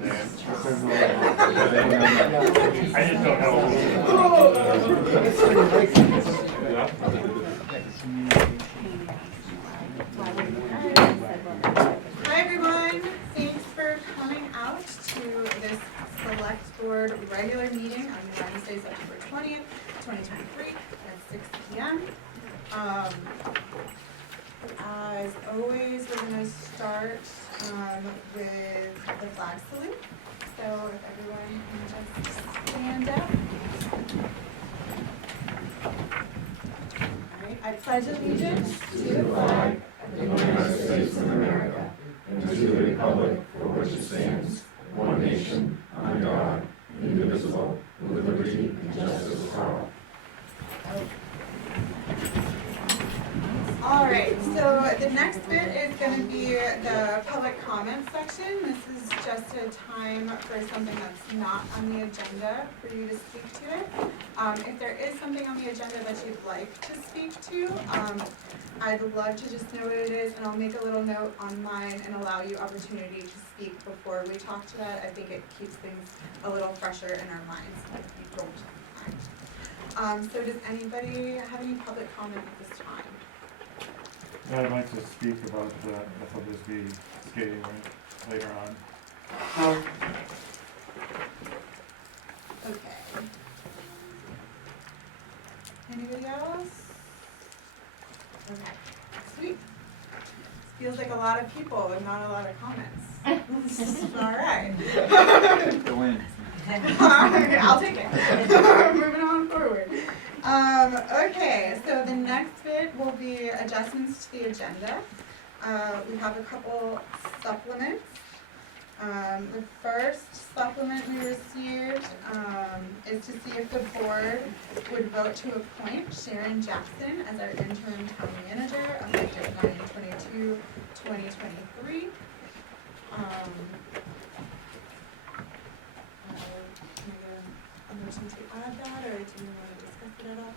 I just don't know. Hi everyone, thanks for coming out to this select board regular meeting on Wednesday, September 20th, 2023 at 6 p.m. As always, we're going to start with the flag salute. So if everyone can just stand up. All right, I pledge allegiance to the flag of the United States of America and to the republic for which it stands, one nation, under God, indivisible, with liberty and justice for all. All right, so the next bit is going to be the public comment section. This is just a time for something that's not on the agenda for you to speak to it. If there is something on the agenda that you'd like to speak to, I'd love to just know what it is, and I'll make a little note on mine and allow you opportunity to speak before we talk to that. I think it keeps things a little fresher in our minds if you don't have time. So does anybody have any public comment at this time? Yeah, I'd like to speak about the Bethel skating rink later on. Okay. Anybody else? Okay, sweet. Feels like a lot of people and not a lot of comments. All right. The win. I'll take it. Moving on forward. Okay, so the next bit will be adjustments to the agenda. We have a couple supplements. The first supplement we received is to see if the board would vote to appoint Sharon Jackson as our interim town manager effective 9/22/2023. A motion to add that, or do you want to discuss it at all?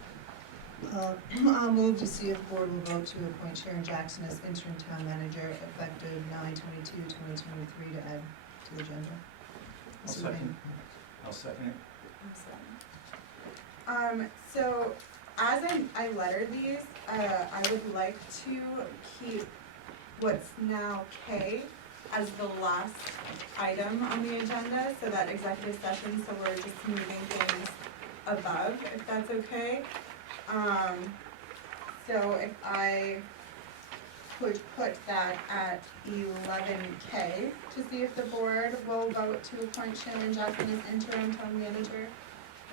I'll move to see if the board will vote to appoint Sharon Jackson as interim town manager effective 9/22/2023 to add to the agenda. I'll second it. Awesome. So as I letter these, I would like to keep what's now K as the last item on the agenda, so that executive session, so we're just moving things above, if that's okay. So if I could put that at 11K to see if the board will vote to appoint Sharon Jackson as interim town manager.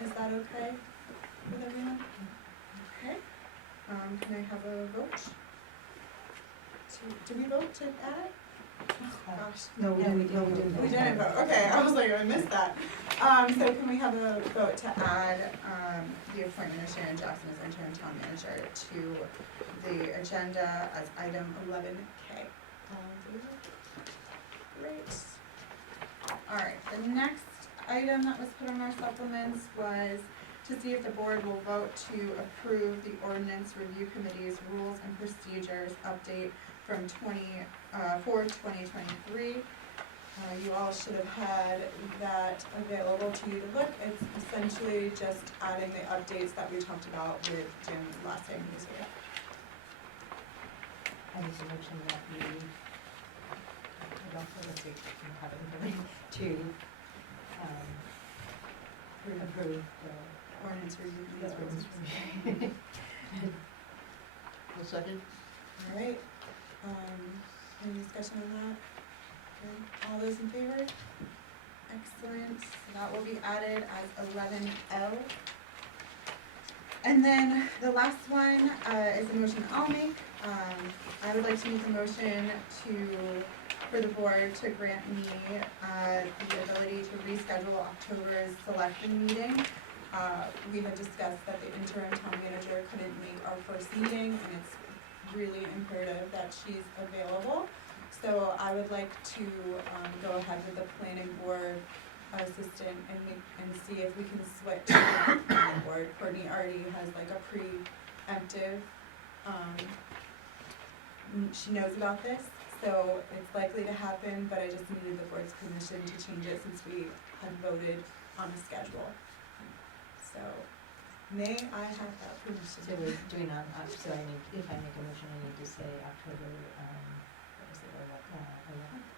Is that okay with everyone? Okay. Can I have a vote? Do we vote to add it? Oh, gosh. No, we didn't. We didn't vote. Okay, I was like, I missed that. So can we have a vote to add the appointment of Sharon Jackson as interim town manager to the agenda as item 11K? All in favor? Great. All right, the next item that was put on our supplements was to see if the board will vote to approve the ordinance review committee's rules and procedures update from 2023. You all should have had that available to you to look. It's essentially just adding the updates that we talked about with Jim last time he was here. I just mentioned that we, I don't know if we have it to approve the Ordinance review committee. A second? All right. Any discussion on that? Okay. All those in favor? Excellent. So that will be added as 11L. And then the last one is a motion I'll make. I would like to make a motion for the board to grant me the ability to reschedule October's Selectman meeting. We had discussed that the interim town manager couldn't make our first meeting, and it's really imperative that she's available. So I would like to go ahead with the planning board assistant and see if we can switch to the planning board. Courtney already has like a preemptive, she knows about this, so it's likely to happen, but I just needed the board's permission to change it since we had voted on a schedule. So, may I have that So permission? we're doing so if I make a motion, I need to say October, what is it,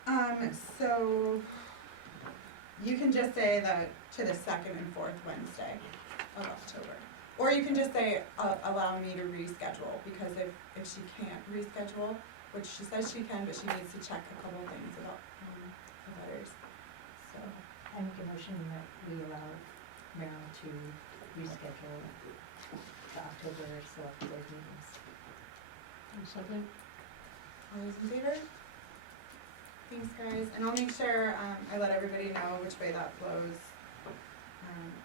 11? So, you can just say to the second and fourth Wednesday of October. Or you can just say, allow me to reschedule, because if she can't reschedule, which she says she can, but she needs to check a couple things about, the letters, so. I make a motion that we allow Meryl to reschedule the October select board meetings. Second. All those in favor? Thanks, guys, and I'll make sure, I let everybody know which way that flows,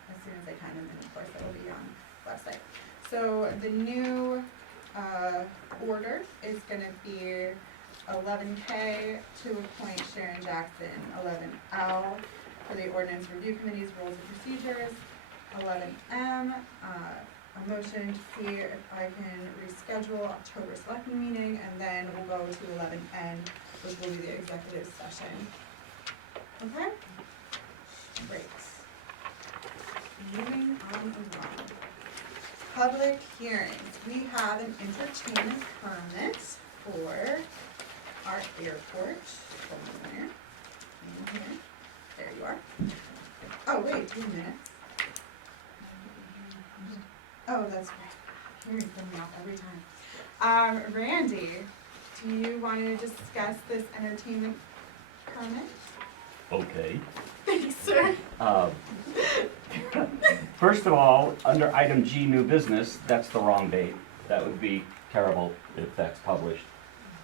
as soon as I can, and then of course it'll be on the website. So the new, order is gonna be 11K to appoint Sharon Jackson, 11L for the ordinance review committee's rules and procedures, 11M, a motion to see if I can reschedule October selectmen meeting, and then we'll go to 11N, which will be the executive session. Okay? Great. Moving on along. Public hearings. We have an entertainment permit for our airport. Hold on there. In here. There you are. Oh, wait, 2 minutes. Oh, that's right. Hearing throw me off every time. Randy, do you want to discuss this entertainment permit? Okay. Thanks, sir. First of all, under item G, new business, that's the wrong date. That would be terrible if that's published.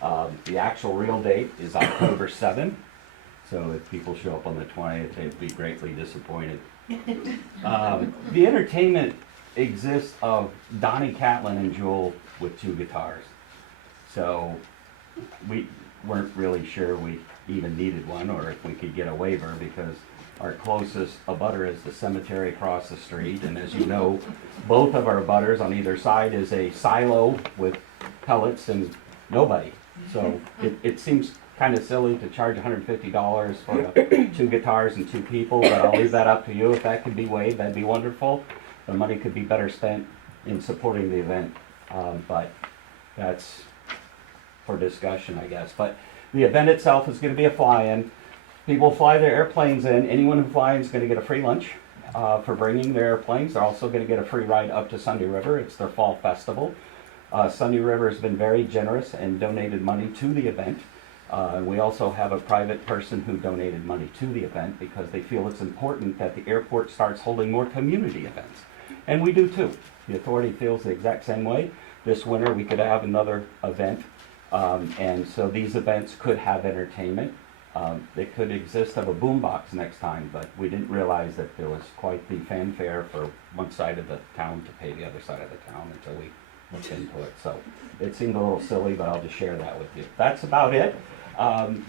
The actual real date is October 7th, so if people show up on the 20th, they'd be greatly disappointed. The entertainment exists of Donnie Catlin and Jewel with 2 guitars. So we weren't really sure we even needed one, or if we could get a waiver, because our closest abutter is the cemetery across the street, and as you know, both of our abutters on either side is a silo with pellets and nobody. So it seems kind of silly to charge $150 for 2 guitars and 2 people, but I'll leave that up to you. If that could be waived, that'd be wonderful. The money could be better spent in supporting the event, but that's for discussion, I guess. But the event itself is going to be a fly-in. People fly their airplanes in. Anyone who flies is going to get a free lunch for bringing their airplanes. They're also going to get a free ride up to Sunday River. It's their fall festival. Sunday River has been very generous and donated money to the event. We also have a private person who donated money to the event because they feel it's important that the airport starts holding more community events. And we do too. The authority feels the exact same way. This winter we could have another event. And so these events could have entertainment. They could exist of a boombox next time, but we didn't realize that there was quite the fanfare for one side of the town to pay the other side of the town until we looked into it. So it seemed a little silly, but I'll just share that with you. That's about it.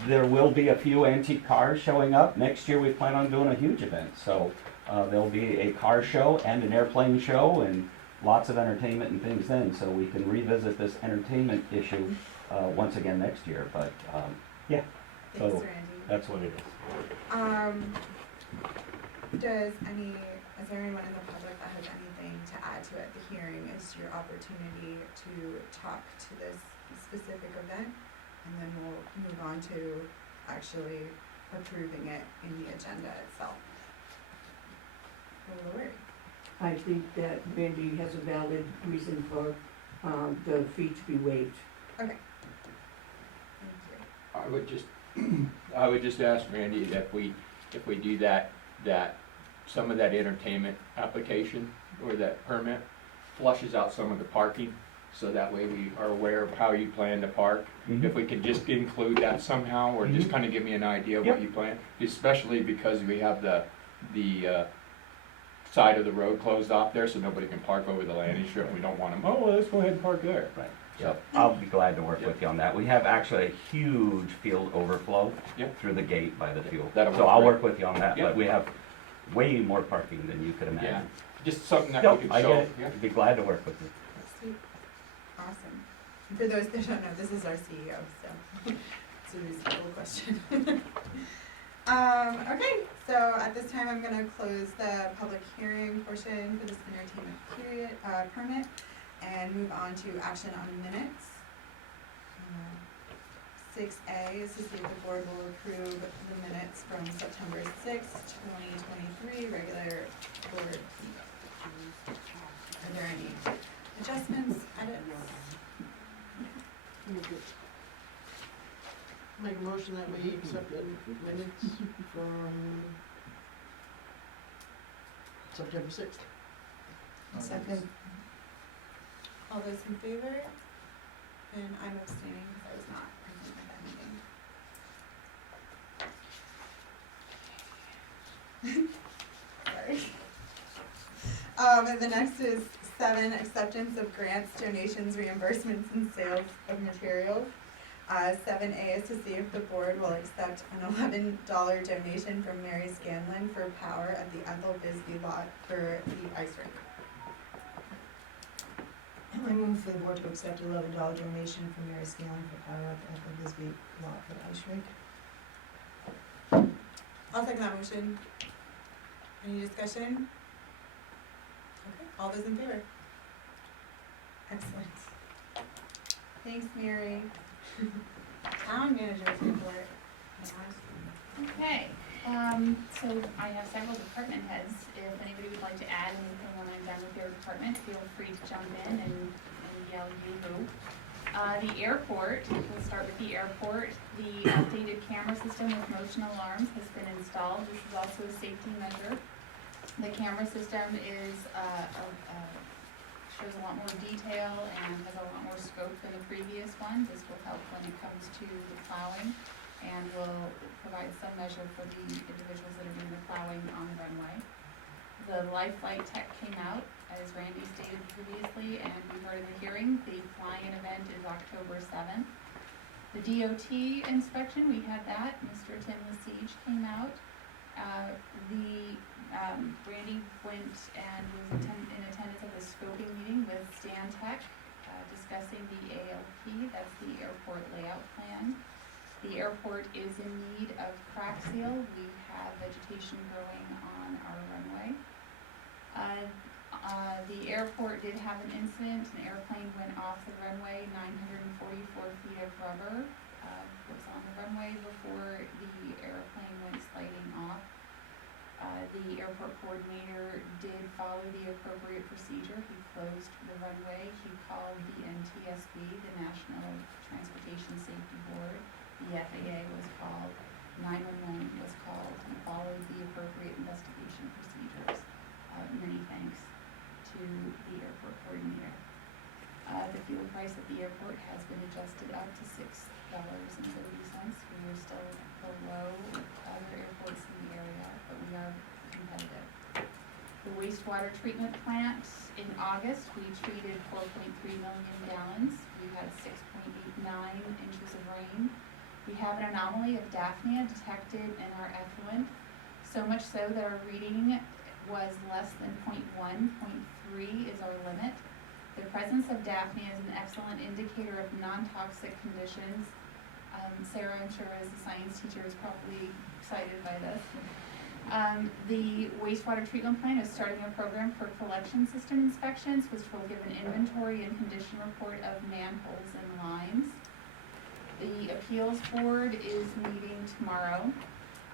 There will be a few antique cars showing up. Next year we plan on doing a huge event. So there'll be a car show and an airplane show and lots of entertainment and things then. So we can revisit this entertainment issue once again next year. But yeah. Thanks, So Randy. that's what it is. Is there anyone in the public that has anything to add to it? The hearing is your opportunity to talk to this specific event, and then we'll move on to actually approving it in the agenda itself. Lori? I think that Randy has a valid reason for the fee to be waived. Okay. Thank you. I would just ask Randy that if we do that some of that entertainment application or that permit flushes out some of the parking, so that way we are aware of how you plan to park. Mhm. If we can just include that somehow, or just Mhm. kind of give me an idea of what Yep. you plan, especially because we have the side of the road closed off there, so nobody can park over the landing strip. We don't want them, oh, well, let's go ahead and park there. Right. So I'll be glad to work with you on that. We have actually a huge field overflow Yep. through the gate by the fuel. That'll So work I'll great. work with you on that, Yep. but we have way more parking than you could Yeah, imagine. just something that Yep, we I can get show. it. Yeah. I'd be glad to work with you. Sweet. Awesome. And for those that don't know, this is our CEO, so it's the reschedule question. Okay, so at this time, I'm gonna close the public hearing portion for this entertainment permit, and move on to action on minutes. 6A is to see if the board will approve the minutes from September sixth, 2023, regular board meeting. Are there any adjustments, edits? Make a motion that we accept the minutes from September 6th. Second. All those in favor? And I'm abstaining because I was not present at that meeting. Sorry. And the next is 7, acceptance of grants, donations, reimbursements, and sales of materials. 7A is to see if the board will accept an $11 donation from Mary Scanlon for power at the Ethel Bisbee lot for the ice rink. I move for the board to accept $11 donation from Mary Scanlon for power at the Ethel Bisbee lot for the ice rink. I'll second that motion. Any discussion? Okay, all those in favor? Excellent. Thanks, Mary. Town manager's report. Okay, so I have several department heads. If anybody would like to add anything when I'm done with your department, feel free to jump in and yell yoo-hoo. The airport, we'll start with the airport. The updated camera system with motion alarms has been installed. This is also a safety measure. The camera system is, shows a lot more detail and has a lot more scope than the previous one. This will help when it comes to the plowing and will provide some measure for the individuals that are doing the plowing on the runway. The life flight tech came out, as Randy stated previously, and we heard in the hearing, the fly-in event is October 7th. The DOT inspection, we had that. Mr. Tim Lesage came out. Randy went and was in attendance at the scoping meeting with Stan Tech, discussing the ALP, that's the airport layout plan. The airport is in need of crack seal. We have vegetation growing on our runway. The airport did have an incident. An airplane went off the runway. 944 feet of rubber was on the runway before the airplane went sliding off. The airport coordinator did follow the appropriate procedure. He closed the runway. He called the NTSB, the National Transportation Safety Board. The FAA was called. 911 was called. He followed the appropriate investigation procedures. Many thanks to the airport coordinator. The fuel price at the airport has been adjusted up to $6.30. We are still below other airports in the area, but we are competitive. The wastewater treatment plant, in August, we treated 4.3 million gallons. We had 6.89 inches of rain. We have an anomaly of Daphnia detected in our effluent, so much so that our reading was less than 0.1, 0.3 is our limit. The presence of Daphnia is an excellent indicator of non-toxic conditions. Sarah, I'm sure as a science teacher, is probably excited by this. The wastewater treatment plant is starting a program for collection system inspections, which will give an inventory and condition report of manholes and lines. The appeals board is meeting tomorrow.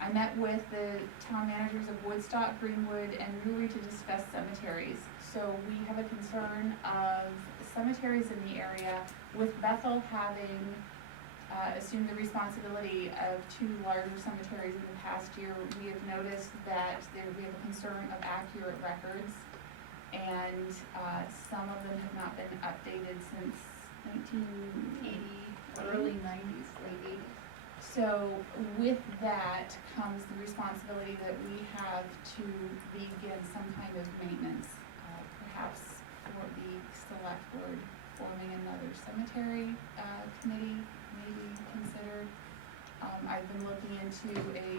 I met with the town managers of Woodstock, Greenwood, and Newry to discuss cemeteries. So we have a concern of cemeteries in the area, with Bethel having assumed the responsibility of 2 larger cemeteries in the past year. We have noticed that we have a concern of accurate records, and some of them have not been updated since 1980, early 90s, late 80s. So with that comes the responsibility that we have to begin some kind of maintenance, perhaps for the select board forming another cemetery committee, maybe considered. I've been looking into a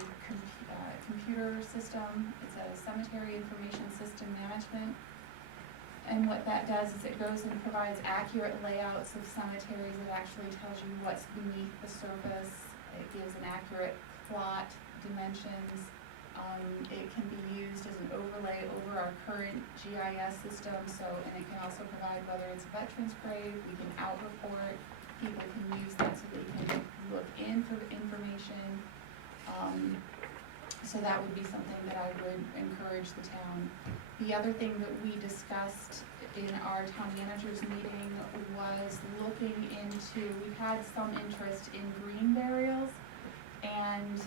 computer system. It's a cemetery information system management. And what that does is it goes and provides accurate layouts of cemeteries. It actually tells you what's beneath the surface. It gives an accurate plot dimensions. It can be used as an overlay over our current GIS system, and it can also provide, whether it's veterans grave, we can out-report, people can use that so they can look in for information. So that would be something that I would encourage the town. The other thing that we discussed in our town managers meeting was looking into, we've had some interest in green burials and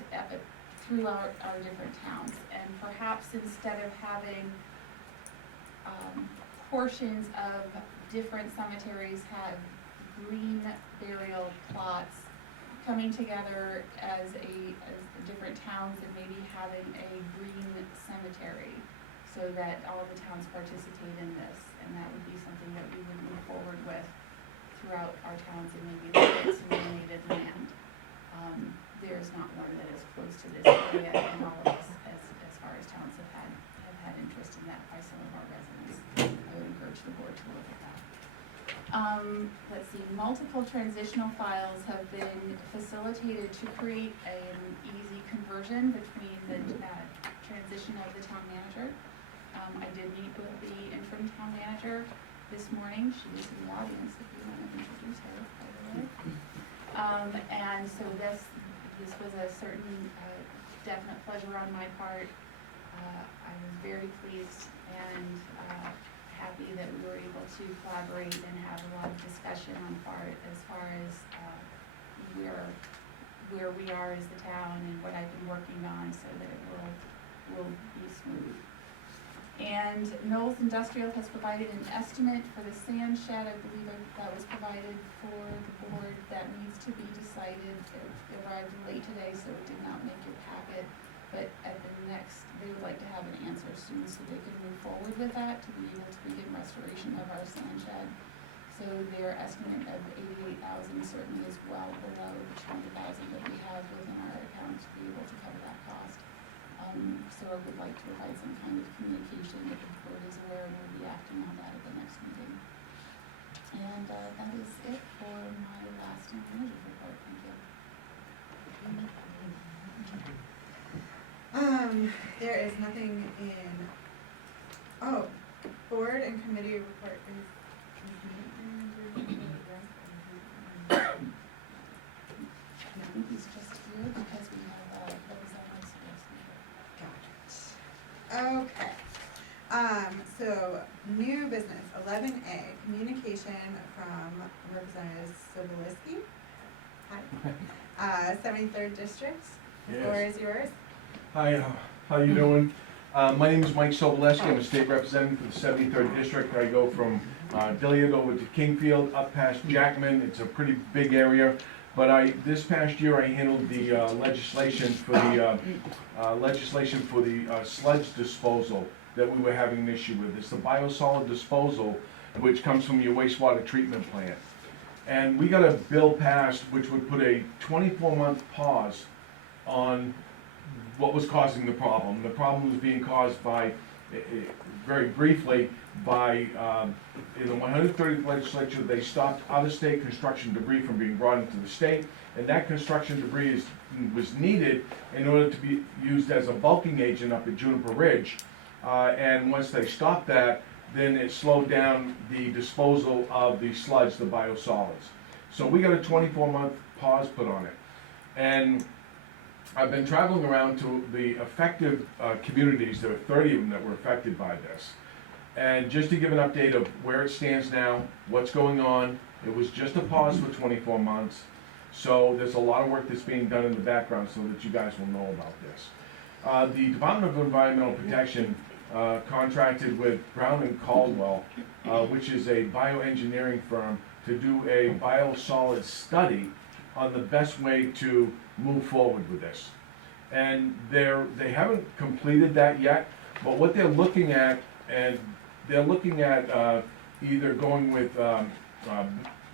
throughout our different towns, and perhaps instead of having portions of different cemeteries have green burial plots coming together as different towns and maybe having a green cemetery so that all the towns participate in this, and that would be something that we would move forward with throughout our towns and maybe look at some donated land. There's not one that is close to this area in all of us as far as towns have had interest in that by some of our residents. I would encourage the board to look at that. Let's see, multiple transitional files have been facilitated to create an easy conversion between the transition of the town manager. I did meet with the interim town manager this morning. She is in the audience if you want to introduce her, by the way. And so this was a certain definite pleasure on my part. I was very pleased and happy that we were able to collaborate and have a lot of discussion as far as where we are as the town and what I've been working on so that it will be smooth. And Knowles Industrial has provided an estimate for the sand shed. I believe that was provided for the board. That needs to be decided. It arrived late today, so it did not make your packet. But at the next, they would like to have an answer soon so they can move forward with that to be able to begin restoration of our sand shed. So their estimate of $88,000 certainly is well below the $20,000 that we have within our account to be able to cover that cost. So I would like to provide some kind of communication that the board is aware and will be acting on that at the next meeting. And that is it for my last manager's report. Thank you. There is nothing in, board and committee report is I think he's just here because we have representatives. Okay, so new business, 11A, communication from Representative Sobolewski. Hi. 73rd District, the floor is yours. Hi, how you doing? My name is Mike Sobolewski. I'm a state representative for the 73rd District. I go from Diliad over to Kingfield, up past Jackman. It's a pretty big area. But this past year, I handled the legislation for the sludge disposal that we were having an issue with. It's the biosolid disposal, which comes from your wastewater treatment plant. And we got a bill passed which would put a 24-month pause on what was causing the problem. The problem was being caused by, very briefly, by in the 130th legislature, they stopped out-of-state construction debris from being brought into the state, and that construction debris was needed in order to be used as a bulking agent up at Juniper Ridge. And once they stopped that, then it slowed down the disposal of the sludge, the biosolids. So we got a 24-month pause put on it. And I've been traveling around to the affected communities. There are 30 of them that were affected by this. And just to give an update of where it stands now, what's going on, it was just a pause for 24 months. So there's a lot of work that's being done in the background so that you guys will know about this. The Department of Environmental Protection contracted with Brown and Caldwell, which is a bioengineering firm, to do a biosolid study on the best way to move forward with this. And they haven't completed that yet, but what they're looking at, and they're looking at either going with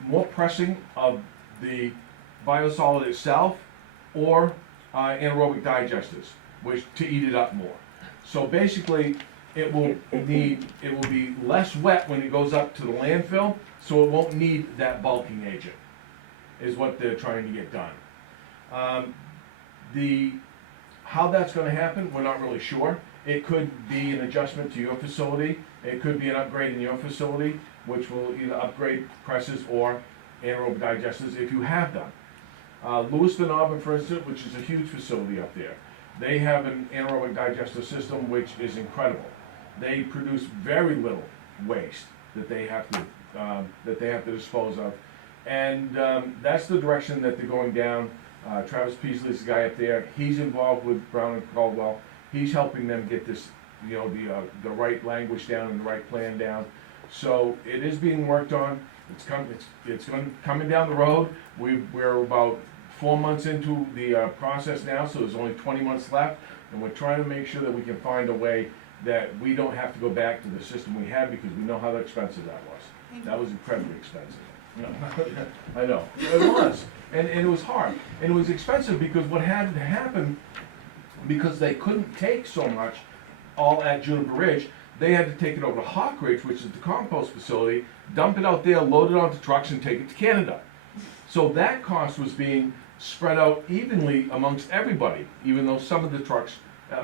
more pressing of the biosolid itself or anaerobic digesters, which to eat it up more. So basically, it will be less wet when it goes up to the landfill, so it won't need that bulking agent, is what they're trying to get done. How that's gonna happen, we're not really sure. It could be an adjustment to your facility, it could be an upgrade in your facility, which will either upgrade presses or anaerobic digesters if you have them. Lewiston Auburn, for instance, which is a huge facility up there, they have an anaerobic digester system which is incredible. They produce very little waste that they have to dispose of, and that's the direction that they're going down. Travis Peasley's the guy up there. He's involved with Brown and Caldwell. He's helping them get this, the right language down and the right plan down. So it is being worked on. It's coming down the road. We're about 4 months into the process now, so there's only 20 months left, and we're trying to make sure that we can find a way that we don't have to go back to the system we had, because we know how expensive that was. That was incredibly expensive. I know, it was, and it was hard, and it was expensive because what had to happen, because they couldn't take so much all at Juniper Ridge, they had to take it over to Hawk Ridge, which is the compost facility, dump it out there, load it onto trucks, and take it to Canada. So that cost was being spread out evenly amongst everybody, even though some of the trucks,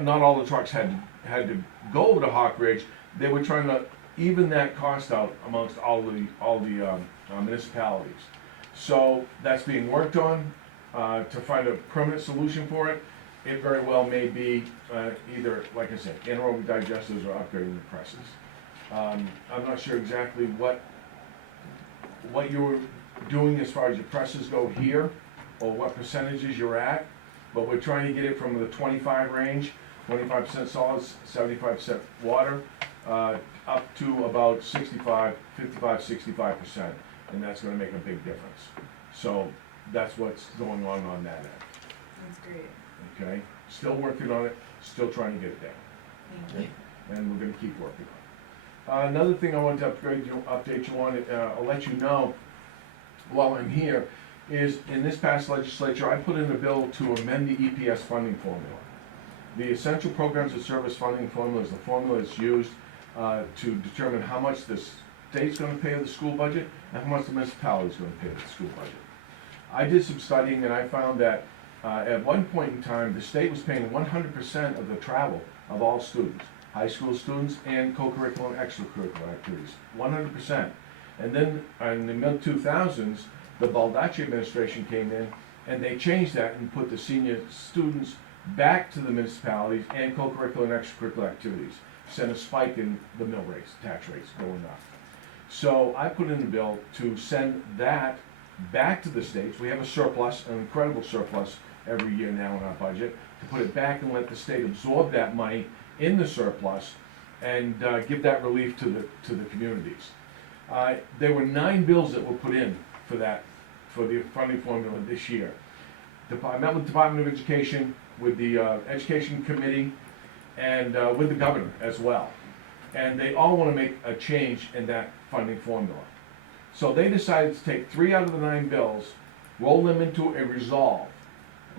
not all the trucks had to go over to Hawk Ridge. They were trying to even that cost out amongst all the municipalities. So that's being worked on to find a permanent solution for it. It very well may be either, like I said, anaerobic digesters or upgrading the presses. I'm not sure exactly what you're doing as far as your presses go here, or what percentages you're at, but we're trying to get it from the 25 range, 25% solids, 75% water, up to about 65%, 65%, and that's gonna make a big difference. So that's what's going on that end, That's great. okay? Still working on it, still trying to get it down, Thank you. and we're gonna keep working on it. Another thing I wanted to update you on, I'll let you know while I'm here, is in this past legislature, I put in a bill to amend the EPS funding formula. The Essential Programs of Service funding formula is the formula that's used to determine how much the state's gonna pay the school budget and how much the municipality's gonna pay the school budget. I did some studying and I found that at one point in time, the state was paying 100% of the travel of all students, high school students and co-curricular and extracurricular activities, 100%. And then in the mid-2000s, the Baldacci administration came in and they changed that and put the senior students back to the municipalities and co-curricular and extracurricular activities. Sent a spike in the mill rates, tax rates going up. So I put in the bill to send that back to the states. We have a surplus, an incredible surplus every year now in our budget, to put it back and let the state absorb that money in the surplus and give that relief to the communities. There were 9 bills that were put in for the funding formula this year. I met with the Department of Education, with the Education Committee, and with the governor as well. And they all want to make a change in that funding formula. So they decided to take 3 out of the 9 bills, roll them into a resolve.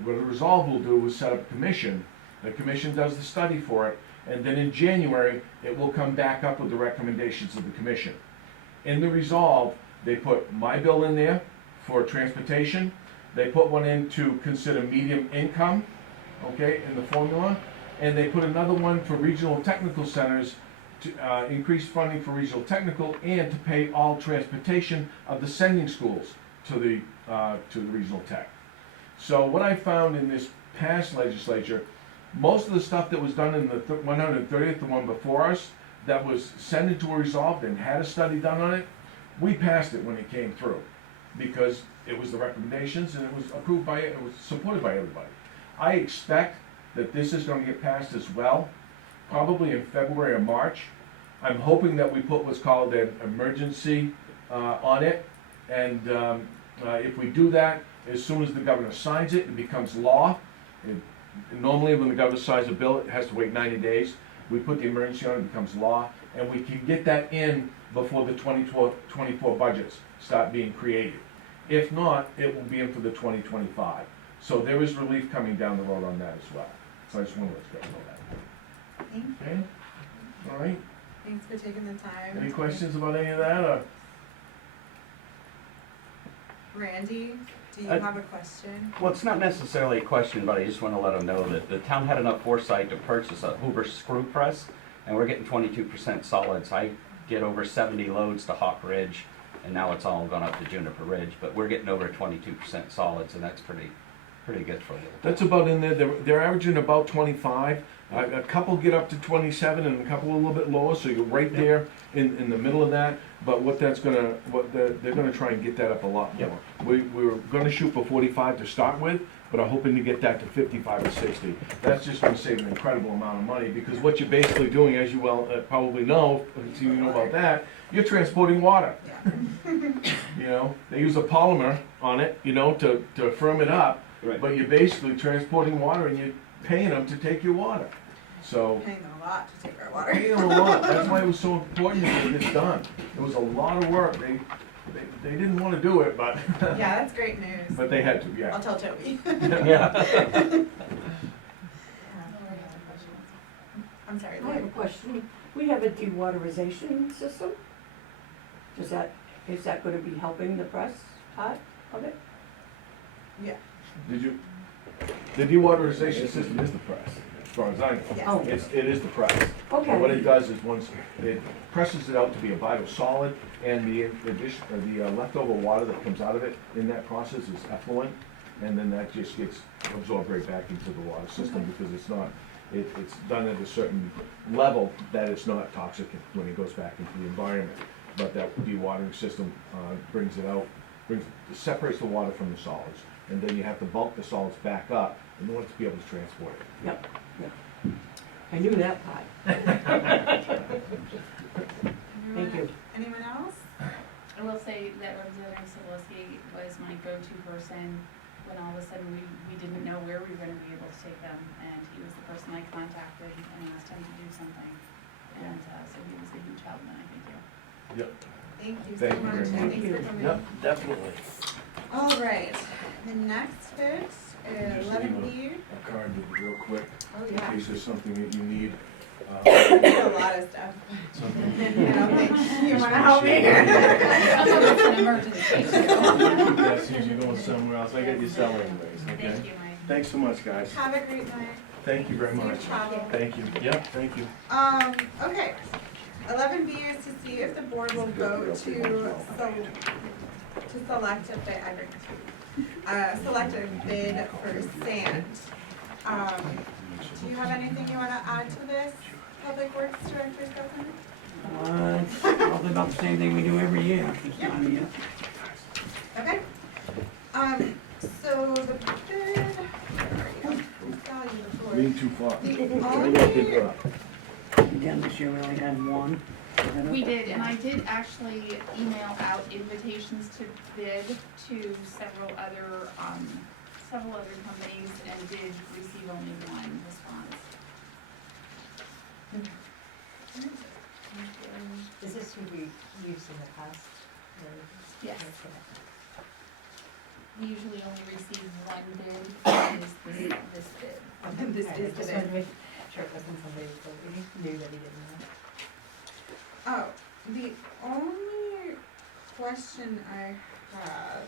What a resolve will do is set up a commission. The commission does the study for it, and then in January, it will come back up with the recommendations of the commission. In the resolve, they put my bill in there for transportation. They put one in to consider medium income, okay, in the formula. And they put another one for regional technical centers to increase funding for regional technical and to pay all transportation of the sending schools to the regional tech. So what I found in this past legislature, most of the stuff that was done in the 130th, the one before us, that was sent into a resolve and had a study done on it, we passed it when it came through, because it was the recommendations and it was approved by, it was supported by everybody. I expect that this is going to get passed as well, probably in February or March. I'm hoping that we put what's called an emergency on it, and if we do that, as soon as the governor signs it, it becomes law. Normally, when the governor signs a bill, it has to wait 90 days. We put the emergency on it, it becomes law, and we can get that in before the 2024 budgets start being created. If not, it will be in for the 2025. So there is relief coming down the road on that as well. So I just wanted to let you know that. Thank you. Okay? All right. Thanks for taking the time. Any questions about any of that? Or? Randy, do you Uh, have a question? Well, it's not necessarily a question, but I just want to let them know that the town had enough foresight to purchase a Hoover screw press, and we're getting 22% solids. I get over 70 loads to Hawk Ridge, and now it's all gone up to Juniper Ridge, but we're getting over 22% solids, and that's pretty good for a little. That's about in there, they're averaging about 25. A couple get up to 27 and a couple a little bit lower, so you're right there in the middle of that. But they're gonna try and get that up a lot more. We were gonna shoot for 45 to start with, but I'm hoping to get that to 55 or 60. That's just gonna save an incredible amount of money, because what you're basically doing, as you well probably know, if you know about that, you're transporting water. Yeah. You know, they use a polymer on it, you know, to firm it up. Right. But you're basically transporting water and you're paying them to take your water. So, Paying them a lot to take our water. paying them a lot, that's why it was so important to get this done. It was a lot of work, they didn't wanna do it, but, Yeah, that's great news. but they had to, I'll yeah. tell Toby. Yeah. I'm sorry, I have a Lloyd. question. We have a dewaterization system. Is that gonna be helping the press part of it? The dewaterization system is the press, as far as I know. Yes. Oh. It is the press. And what it Okay, does is once, it presses it out to be a biosolid, and the addition, the leftover water that comes out of it in that process is effluent, and then that just gets absorbed right back into the water system, because it's not, it's done at a certain level that it's not toxic when it goes back into the environment. But that dewatering system brings it out, separates the water from the solids, and then you have to bulk the solids back up in order to be able to transport it. I knew that part. Thank you. Anyone else? I will say that Representative Sobolewski was my go-to person when all of a sudden we didn't know where we were gonna be able to take them, and he was the person I contacted and asked him to do something. And, so he was a huge help, and I thank you. Yep. Thank you so Thank you much, very and much. thanks for coming. Yep, definitely. All right, the next bit is Just 11B. A card real quick, Oh, in yeah. case there's something that you need. I need a lot of stuff. I don't think you wanna help me. Some of it's an emergency, too. That's usually going somewhere else, I got your cell anyways, Thank okay? you, Mike. Thanks so much, guys. Have a great night. Thank you very much. Safe travel. Thank you. Yep, thank you. Okay. 11B is to see if the board will vote to select a bid, select a bid for sand. Do you have anything you wanna add to this, Public Works Director Selectman? It's probably about the same thing we do every year, this time of year. Okay. So the bid, where are you? Value the board. Lean too far. The only, Again, this year we only had one. We did, and I did actually email out invitations to bid to several other companies and did receive only one response. Is this who we used in the past? Yes. We usually only receive one bid, and this bid. this Okay, is the just bid. wanted to make sure it wasn't somebody that we knew that he didn't know. Oh, the only question I have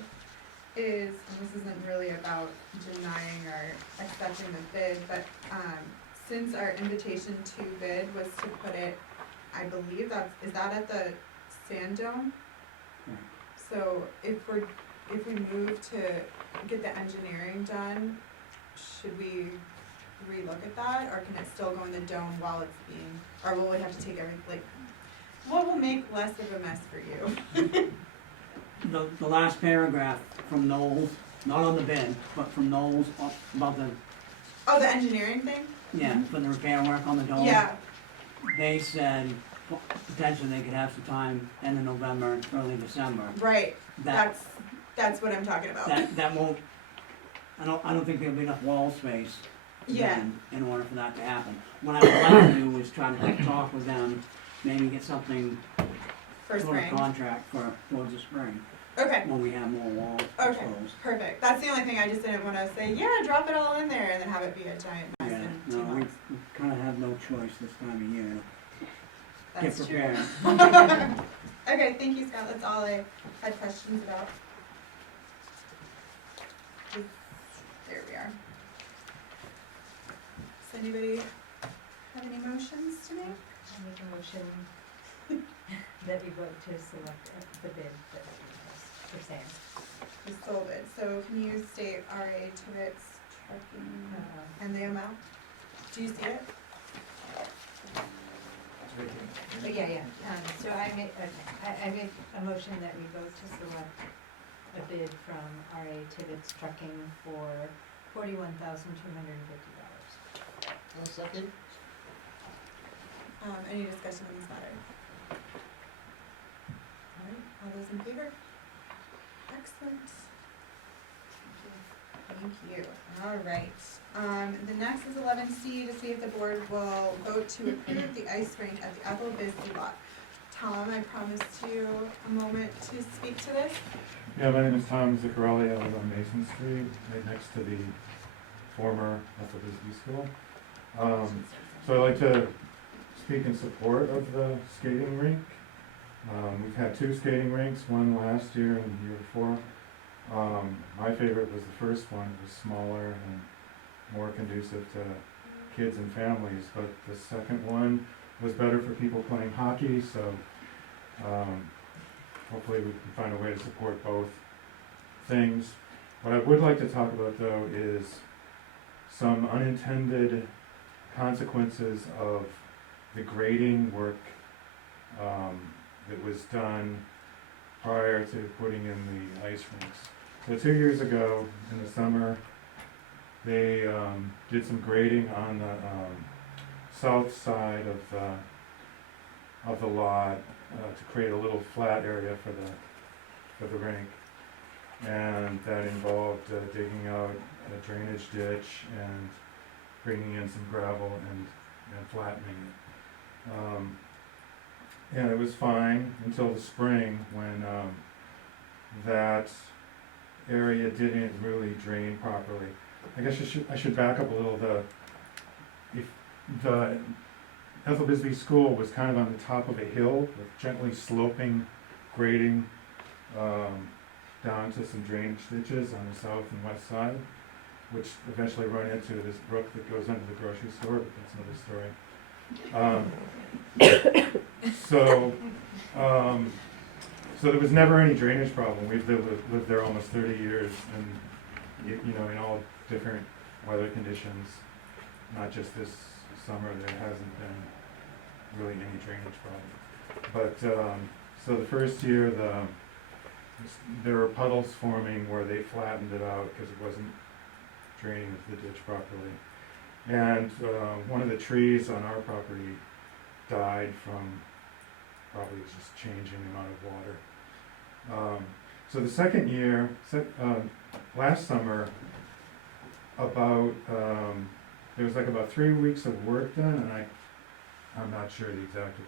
is, and this isn't really about denying or accepting the bid, but, since our invitation to bid was to put it, I believe is that at the Sand Dome? So if we move to get the engineering done, should we relook at that, or can it still go in the dome while it's being, or will we have to take what will make less of a mess for you? The last paragraph from Knowles, not on the bid, but from Knowles about the, Oh, the engineering thing? yeah, for the repair work on the dome. Yeah, They said potentially they could have some time end of November, early December. right, That, that's what I'm talking about. that won't, I don't think there'll be enough wall space Yeah, then in order for that to happen. What I would like to do is try to talk with them, maybe get something, for sort of spring. contract towards the spring, Okay, when we have more walls okay, exposed. perfect. That's the only thing, I just didn't wanna say, yeah, drop it all in there and then have it be a giant mess Yeah, in 2 no, we months. kinda have no choice this time of year. Get That's true. prepared. Okay, thank you, Scott, that's all I had questions about. Anybody have any motions to make? I make a motion that we vote to select the bid for sand. The sole bid, so can you state R.A. Tibbetts Trucking and the amount? Do you see it? But yeah, so I make a motion that we vote to select a bid from R.A. Tibbetts Trucking for $41,250. I'll second. Any discussion on this matter? Alright, all those in favor? Excellent. Thank you. Alright, the next is 11C, to see if the board will vote to approve the ice rink at the Bethel Bisbee lot. Tom, I promised you a moment to speak to this. Yeah, my name is Tom Ziccarelli. I live on Mason Street, right next to the former Bethel Bisbee School. So I'd like to speak in support of the skating rink. We've had two skating rinks, one last year and the year before. My favorite was the first one. It was smaller and more conducive to kids and families, but the second one was better for people playing hockey, so hopefully we can find a way to support both things. What I would like to talk about though is some unintended consequences of the grading work that was done prior to putting in the ice rinks. So 2 years ago, in the summer, they did some grading on the south side of the lot to create a little flat area for the rink, and that involved digging out a drainage ditch and bringing in some gravel and flattening it. And it was fine until the spring when that area didn't really drain properly. I guess I should back up a little. The Bethel Bisbee School was kind of on the top of a hill with gently sloping grading down to some drainage ditches on the south and west side, which eventually run into this brook that goes under the grocery store, but that's another story. So there was never any drainage problem. We've lived there almost 30 years, and you know, in all different weather conditions, not just this summer, there hasn't been really any drainage problem. But so the first year, there were puddles forming where they flattened it out because it wasn't draining into the ditch properly. And one of the trees on our property died from probably just changing the amount of water. So the second year, last summer, there was like about 3 weeks of work done, and I'm not sure the exact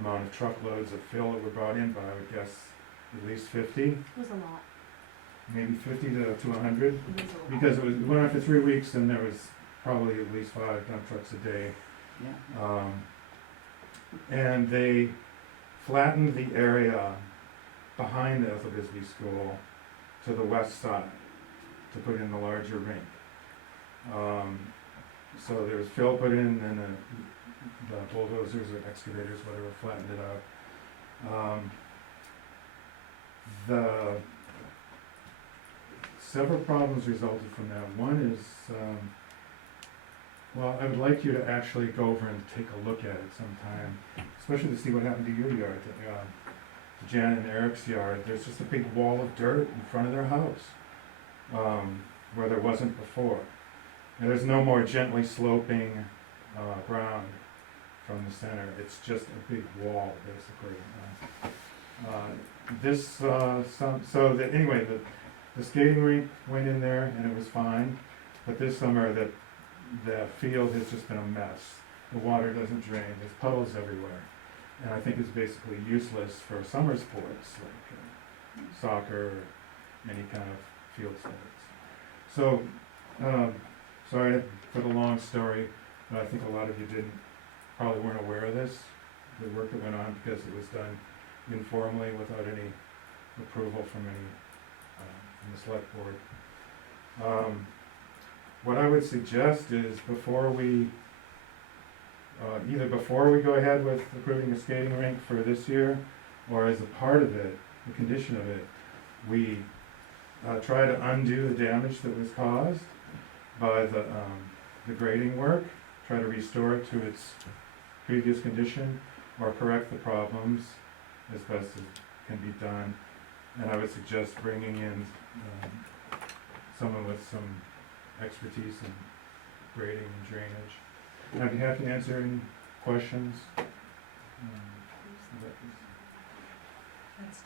amount of truckloads of fill that were brought in, but I would guess at least 50. It was a lot. Maybe 50 to 100, It was a lot. because it went on for 3 weeks, and there was probably at least 5 dump trucks a day. Yeah. And they flattened the area behind the Bethel Bisbee School to the west side to put in the larger rink. So there was fill put in, and the bulldozers or excavators, whatever, flattened it out. Several problems resulted from that. One is, well, I would like you to actually go over and take a look at it sometime, especially to see what happened to your yard, to Jan and Eric's yard. There's just a big wall of dirt in front of their house, where there wasn't before. And there's no more gently sloping ground from the center. It's just a big wall, basically. Anyway, the skating rink went in there and it was fine, but this summer the field has just been a mess. The water doesn't drain, there's puddles everywhere, and I think it's basically useless for summer sports like soccer or any kind of field sports. So, sorry for the long story, but I think a lot of you probably weren't aware of this, the work that went on, because it was done informally without any approval from the select board. What I would suggest is, before we either before we go ahead with approving a skating rink for this year, or as a part of it, the condition of it, we try to undo the damage that was caused by the grading work, try to restore it to its previous condition, or correct the problems as best as can be done. And I would suggest bringing in someone with some expertise in grading and drainage. And I'd be happy to answer any questions. That's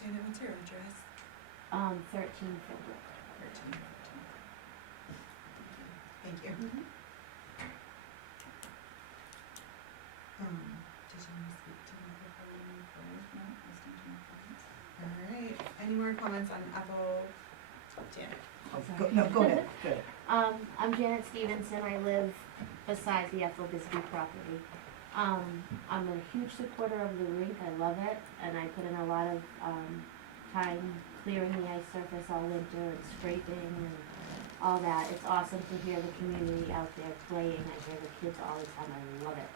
Janet, what's your address? 13 Philbrook. 13. Thank you. Did you want to speak to me before we move forward? All right, any more comments on Apple? Janet? No, go ahead, go ahead. I'm Janet Stevenson. I live beside the Ethel Bisbee property. I'm a huge supporter of the rink. I love it, and I put in a lot of time clearing the ice surface all winter and scraping and all that. It's awesome to hear the community out there playing. I hear the kids all the time. I love it.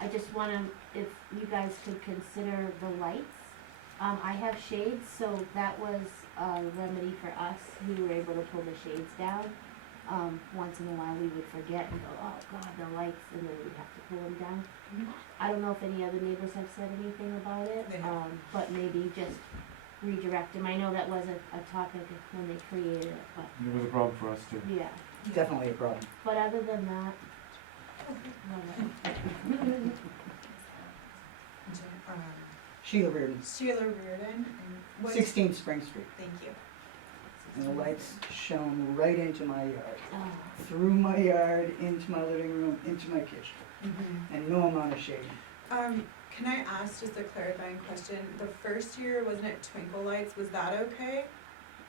I just want to, if you guys could consider the lights. I have shades, so that was a remedy for us. We were able to pull the shades down. Once in a while we would forget and go, oh God, the lights, and then we'd have to pull them down. I don't know if any other neighbors have said anything about it, but maybe just redirect them. I know that was a topic when they created it, but It was a problem for us too. yeah. Definitely a problem. But other than that, Sheila Reardon, Sheila Reardon, and what? 16 Spring Street. Thank you. And the lights shone right into my yard, oh, through my yard, into my living room, into my kitchen, and no amount of shading. Can I ask just a clarifying question? The first year, wasn't it twinkle lights? Was that okay?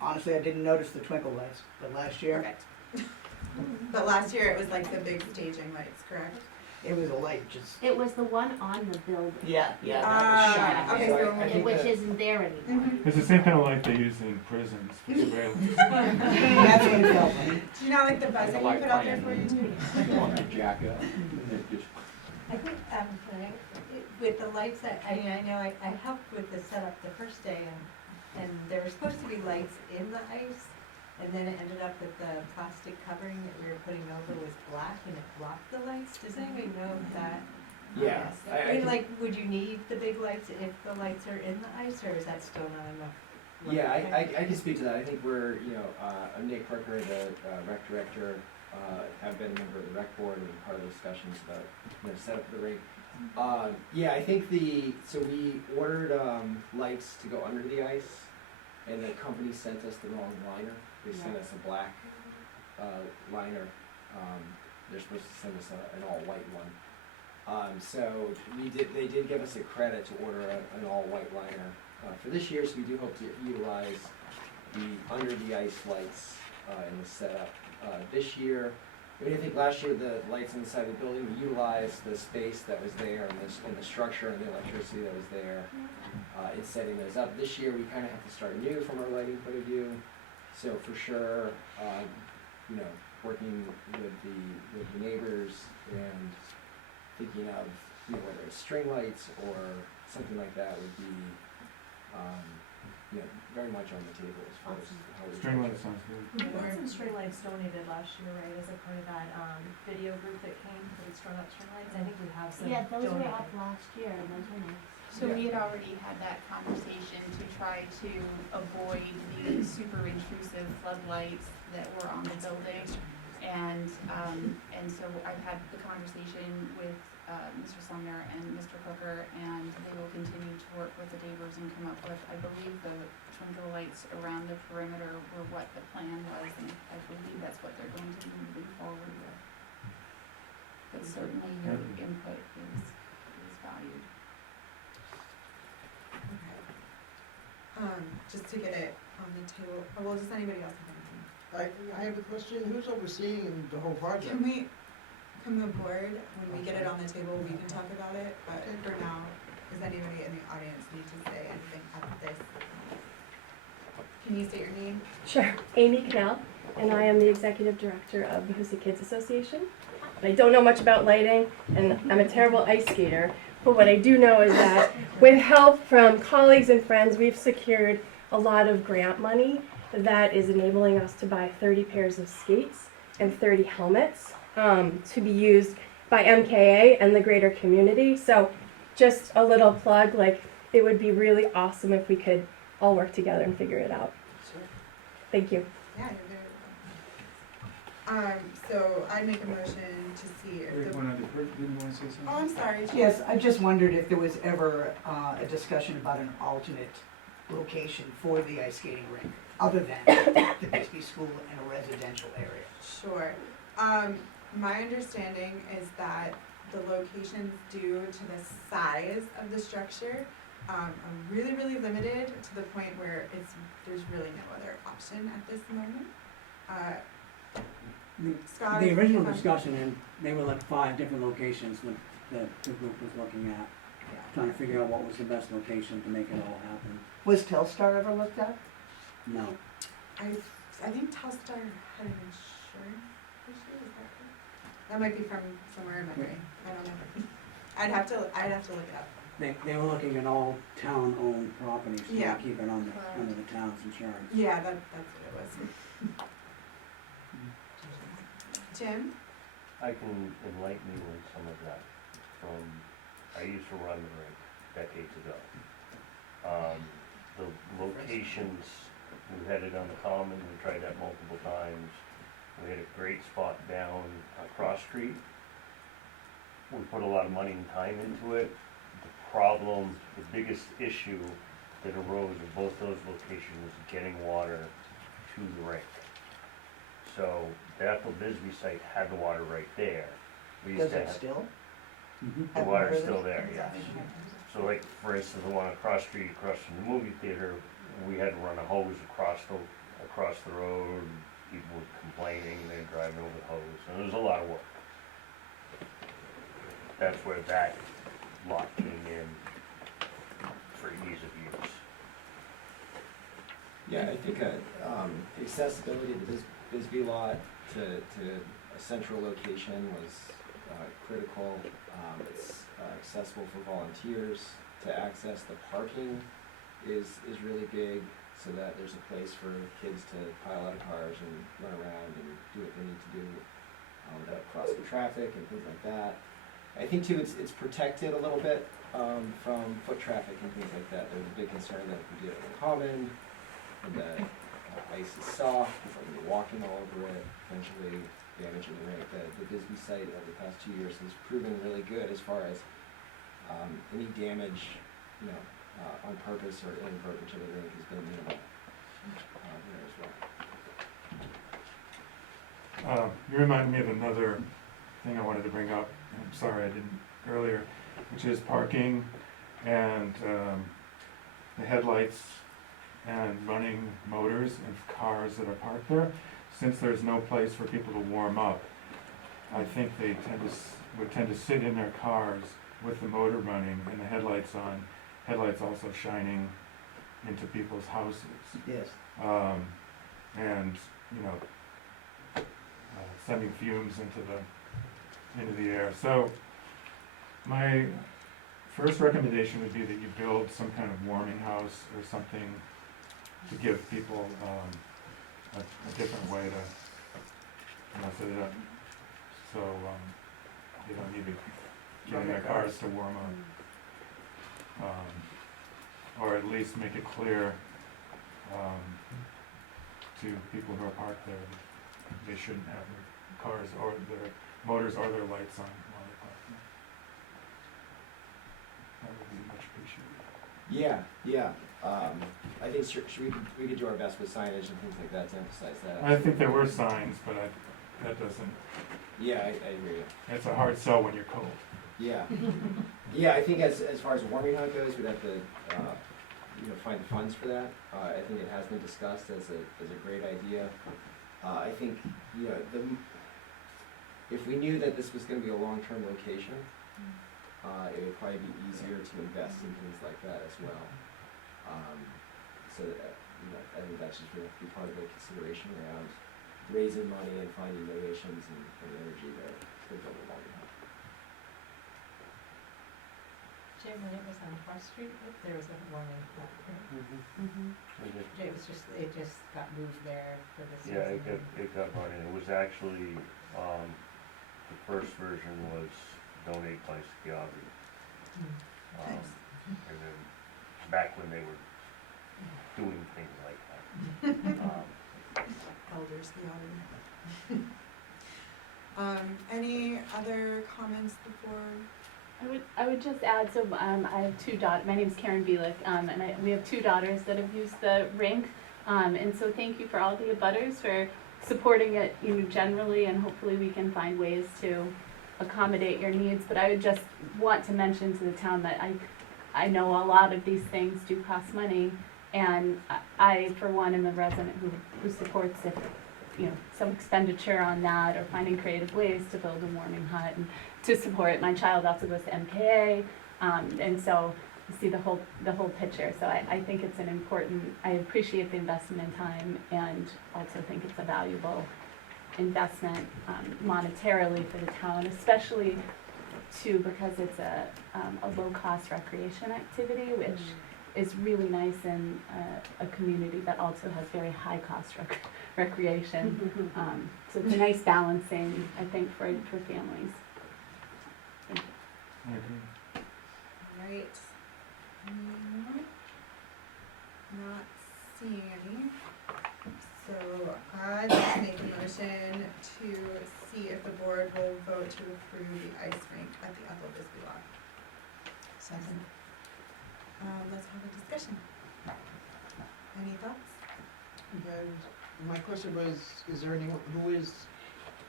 Honestly, I didn't notice the twinkle lights, but last year, Okay. But last year, it was like the big staging lights, correct? it was a light just. it was the one on the building. Yeah, that was shining. Okay, so I think Which that- isn't there anymore. It's the same kind of light they use in prisons for surveillance. That's what it felt like. Do you not like the buzzing you put out there for you too? On the jacket, and it just I think, with the lights, I mean, I know I helped with the setup the first day, and there were supposed to be lights in the ice, and then it ended up that the plastic covering that we were putting over was black, and it blocked the lights. Does anybody know if that? Yeah, I mean, like, would you need the big lights if the lights are in the ice, or is that still not enough? Yeah, I can speak to that. I think we're, I'm Nick Parker, the rec director, have been a member of the rec board and part of the discussions about, setup of the rink. Yeah, I think so we ordered lights to go under the ice, and the company sent us the wrong liner. They sent us a black liner. They're supposed to send us an all-white one. So they did give us a credit to order an all-white liner for this year, so we do hope to utilize the under the ice lights in the setup this year. I think last year the lights on the side of the building, we utilized the space that was there and the structure and the electricity that was there in setting those up. This year we kind of have to start new from a lighting point of view. So for sure, working with the neighbors and thinking of whether it's string lights or something like that would be very much on the table as far as how we. String light sounds good. We had some string lights donated last year, right, as a part of that, video group that came, that had strung up string lights, I think we have some Yeah, those were donated. up last year, and those were nice. So we had already had that conversation to try to avoid the super intrusive floodlights that were on the building. And so I've had the conversation with Mr. Sumner and Mr. Hooker, and they will continue to work with the neighbors and come up with, I believe the twinkle lights around the perimeter were what the plan was, and I believe that's what they're going to be moving forward with. But certainly your input is valued. Okay. Just to get it on the table, well, does anybody else have anything? I have a question, who's overseeing the whole project? Can we, from the board, when we get it on the table, we can talk about it, but for now, does anybody in the audience need to say anything about this? Can you state your name? Sure. Amy Cannell, and I am the executive director of the Hoosick Kids Association. I don't know much about lighting, and I'm a terrible ice skater, but what I do know is that with help from colleagues and friends, we've secured a lot of grant money that is enabling us to buy 30 pairs of skates and 30 helmets to be used by MKA and the greater community. So just a little plug, like it would be really awesome if we could all work together and figure it out. Thank you. Yeah, you're very welcome. So I make a motion to see if the, Didn't you wanna say something? oh, I'm sorry. Jen. Yes, I just wondered if there was ever a discussion about an alternate location for the ice skating rink, other than the Bisbee School and a residential area. Sure. My understanding is that the locations due to the size of the structure are really, really limited to the point where there's really no other option at this moment. Scott, The original if I'm- discussion, and they were like 5 different locations that the group was looking at, trying to figure out what was the best location to make it all happen. Was Telstar ever looked at? No. I think Telstar had an insurance issue, is that right? That might be from somewhere in my brain, I don't know. I'd have to look it up. They were looking at all town-owned properties, to Yeah. keep it under the town's insurance. Yeah, that's what it was. Jim? I can enlighten you on some of that from, I used to run the rink decades ago. The locations, we had it on the common, we tried that multiple times. We had a great spot down across street. We put a lot of money and time into it. The problem, the biggest issue that arose in both those locations was getting water to the rink. So the Bethel Bisbee site had the water right there. We used Does to it have, still? the water's still there, yes. So like, for instance, the one across street, across from the movie theater, we had to run a hose across the road. People were complaining, they're driving over the hose, and it was a lot of work. That's where that lot came in for ease of use. Yeah, I think accessibility to this Bisbee lot to a central location was critical. It's accessible for volunteers. To access the parking is really big, so that there's a place for kids to pile out of cars and run around and do what they need to do without crossing traffic and things like that. I think too, it's protected a little bit from foot traffic and things like that. There's a big concern that if we do it in the common, and the ice is soft, people are gonna be walking all over it, potentially damaging the rink. The Bisbee site over the past 2 years has proven really good as far as any damage, on purpose or inadvertent to the rink has been minimal there as well. You remind me of another thing I wanted to bring up, and I'm sorry I didn't earlier, which is parking and the headlights and running motors and cars that are parked there. Since there's no place for people to warm up, I think they would tend to sit in their cars with the motor running and the headlights on, headlights also shining into people's houses. Yes. And, sending fumes into the air. So my first recommendation would be that you build some kind of warming house or something to give people a different way to, so they don't need to get in their cars to warm up. Or at least make it clear to people who are parked there that they shouldn't have their cars or their motors or their lights on while they're parked there. That would be much appreciated. Yeah. I think we could do our best with signage and things like that to emphasize that. I think there were signs, but that doesn't, Yeah, I agree. it's a hard sell when you're cold. Yeah. Yeah, I think as far as warming hut goes, we'd have to, find the funds for that. I think it has been discussed as a great idea. I think, if we knew that this was gonna be a long-term location, it would probably be easier to invest in things like that as well. So that, I think that's just gonna be part of the consideration around raising money and finding donations and energy to build a warming hut. Jay, when it was on Cross Street, there was a warming hut, right? It was just, it just got moved there for the season. Yeah, it got brought in. It was actually, the first version was donate by Schiavi. Nice. And then back when they were doing things like that. Elders, the any other comments before? I would just add, so I have two daughters, my name's Karen Bielik, and we have two daughters that have used the rink, and so thank you for all the abutters for supporting it, you know, generally, and hopefully we can find ways to accommodate your needs, but I would just want to mention to the town that I know a lot of these things do cost money, and I, for one, am a resident who supports if, you know, some expenditure on that, or finding creative ways to build a warming hut and to support. My child also goes to MKA, and so you see the whole picture. So I think it's an important, I appreciate the investment in time, and also think it's a valuable investment monetarily for the town, especially too because it's a low-cost recreation activity, which is really nice in a community that also has very high-cost recreation. So it's a nice balancing, I think, for families. Thank you. Alright. Any more? Not seeing any. So I'd like to make a motion to see if the board will vote to approve the ice rink at the Ethel Bisbee lot. Second. Let's have a discussion. Any thoughts? My question was, is there anyone who is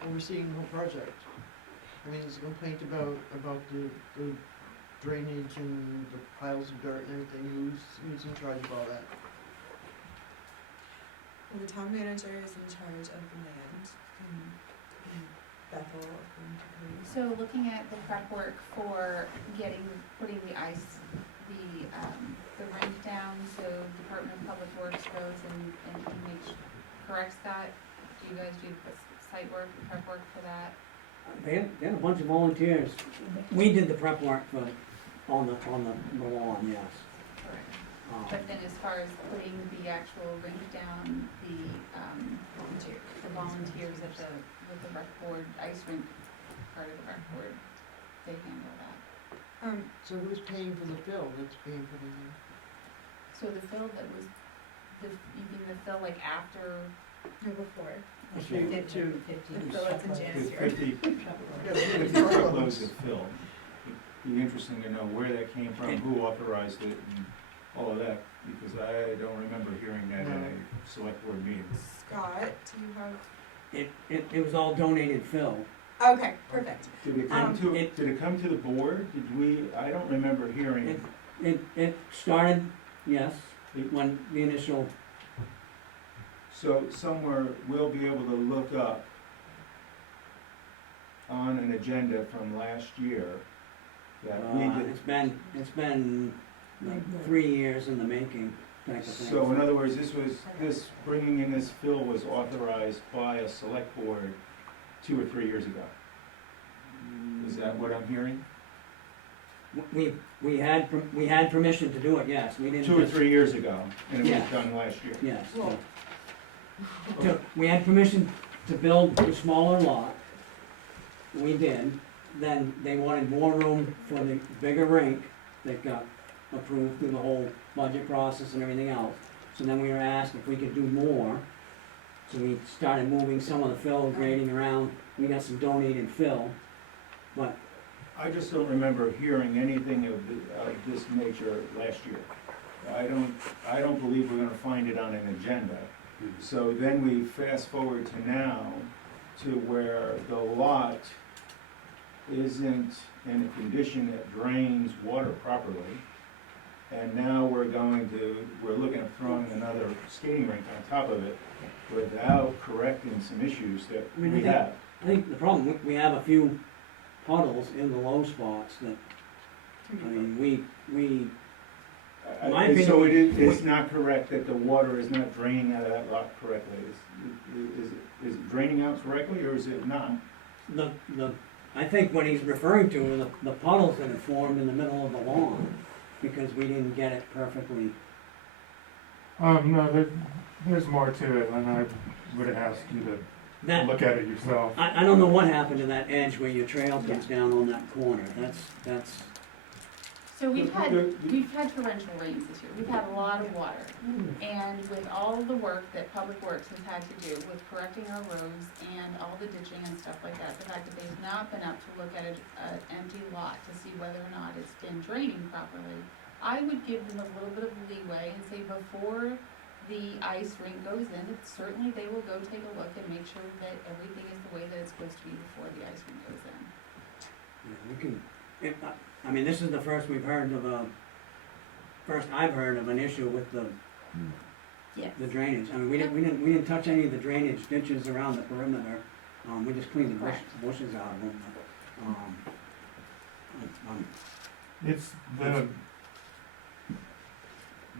overseeing the whole project? I mean, there's a complaint about the drainage and the piles of dirt and everything. Who's in charge of all that? Well, the town manager is in charge of the land in Bethel. So looking at the prep work for putting the ice, the rink down, so Department of Public Works goes and corrects that. Do you guys do the site work, the prep work for that? They had a bunch of volunteers. We did the prep work for, on the lawn, yes. Correct. But then as far as putting the actual rink down, the volunteers with the rec board, ice rink part of the rec board, they handle that. So who's paying for the fill that's being put in there? So the fill that was, you mean the fill like after? No, before. The fill that's in January. 50 truckloads of fill. It'd be interesting to know where that came from, who authorized it, and all of that, because I don't remember hearing that in a select board meeting. Scott, do you have? It was all donated fill. Okay, perfect. Did it come to the board? I don't remember hearing. It started, yes, when the initial. So somewhere we'll be able to look up on an agenda from last year that we did. It's been like 3 years in the making, type of thing. So in other words, this bringing in this fill was authorized by a select board 2 or 3 years ago. Is that what I'm hearing? We had permission to do it, yes, we didn't. 2 or 3 years ago, and it was Yes. done last year. Yes. We had permission to build a smaller lot. We did. Then they wanted more room for the bigger rink that got approved through the whole budget process and everything else. So then we were asked if we could do more. So we started moving some of the fill, grading around. We got some donated fill, but I just don't remember hearing anything of this nature last year. I don't believe we're gonna find it on an agenda. So then we fast forward to now, to where the lot isn't in a condition that drains water properly. And now we're looking at throwing another skating rink on top of it without correcting some issues that we have. I think the problem, we have a few puddles in the low spots that, I mean, My And so it opinion- is, it's not correct that the water is not draining out of that lot correctly. Is it draining out correctly, or is it not? I think what he's referring to are the puddles that have formed in the middle of the lawn, because we didn't get it perfectly. No, there's more to it, and I would have asked you to That, look at it yourself. I don't know what happened to that edge where your trail comes down on that corner, that's, So we've had torrential rains this year, we've had a lot of water. And with all the work that Public Works has had to do with correcting our roads and all the ditching and stuff like that, the fact that they've not been up to look at an empty lot to see whether or not it's been draining properly, I would give them a little bit of leeway and say before the ice rink goes in, certainly they will go take a look and make sure that everything is the way that it's supposed to be before the ice rink goes in. we can, I mean, this is the first we've heard of first I've heard of an issue with the Yes. the drainage. I mean, we didn't touch any of the drainage ditches around the perimeter. We just cleaned the bushes out of them. It's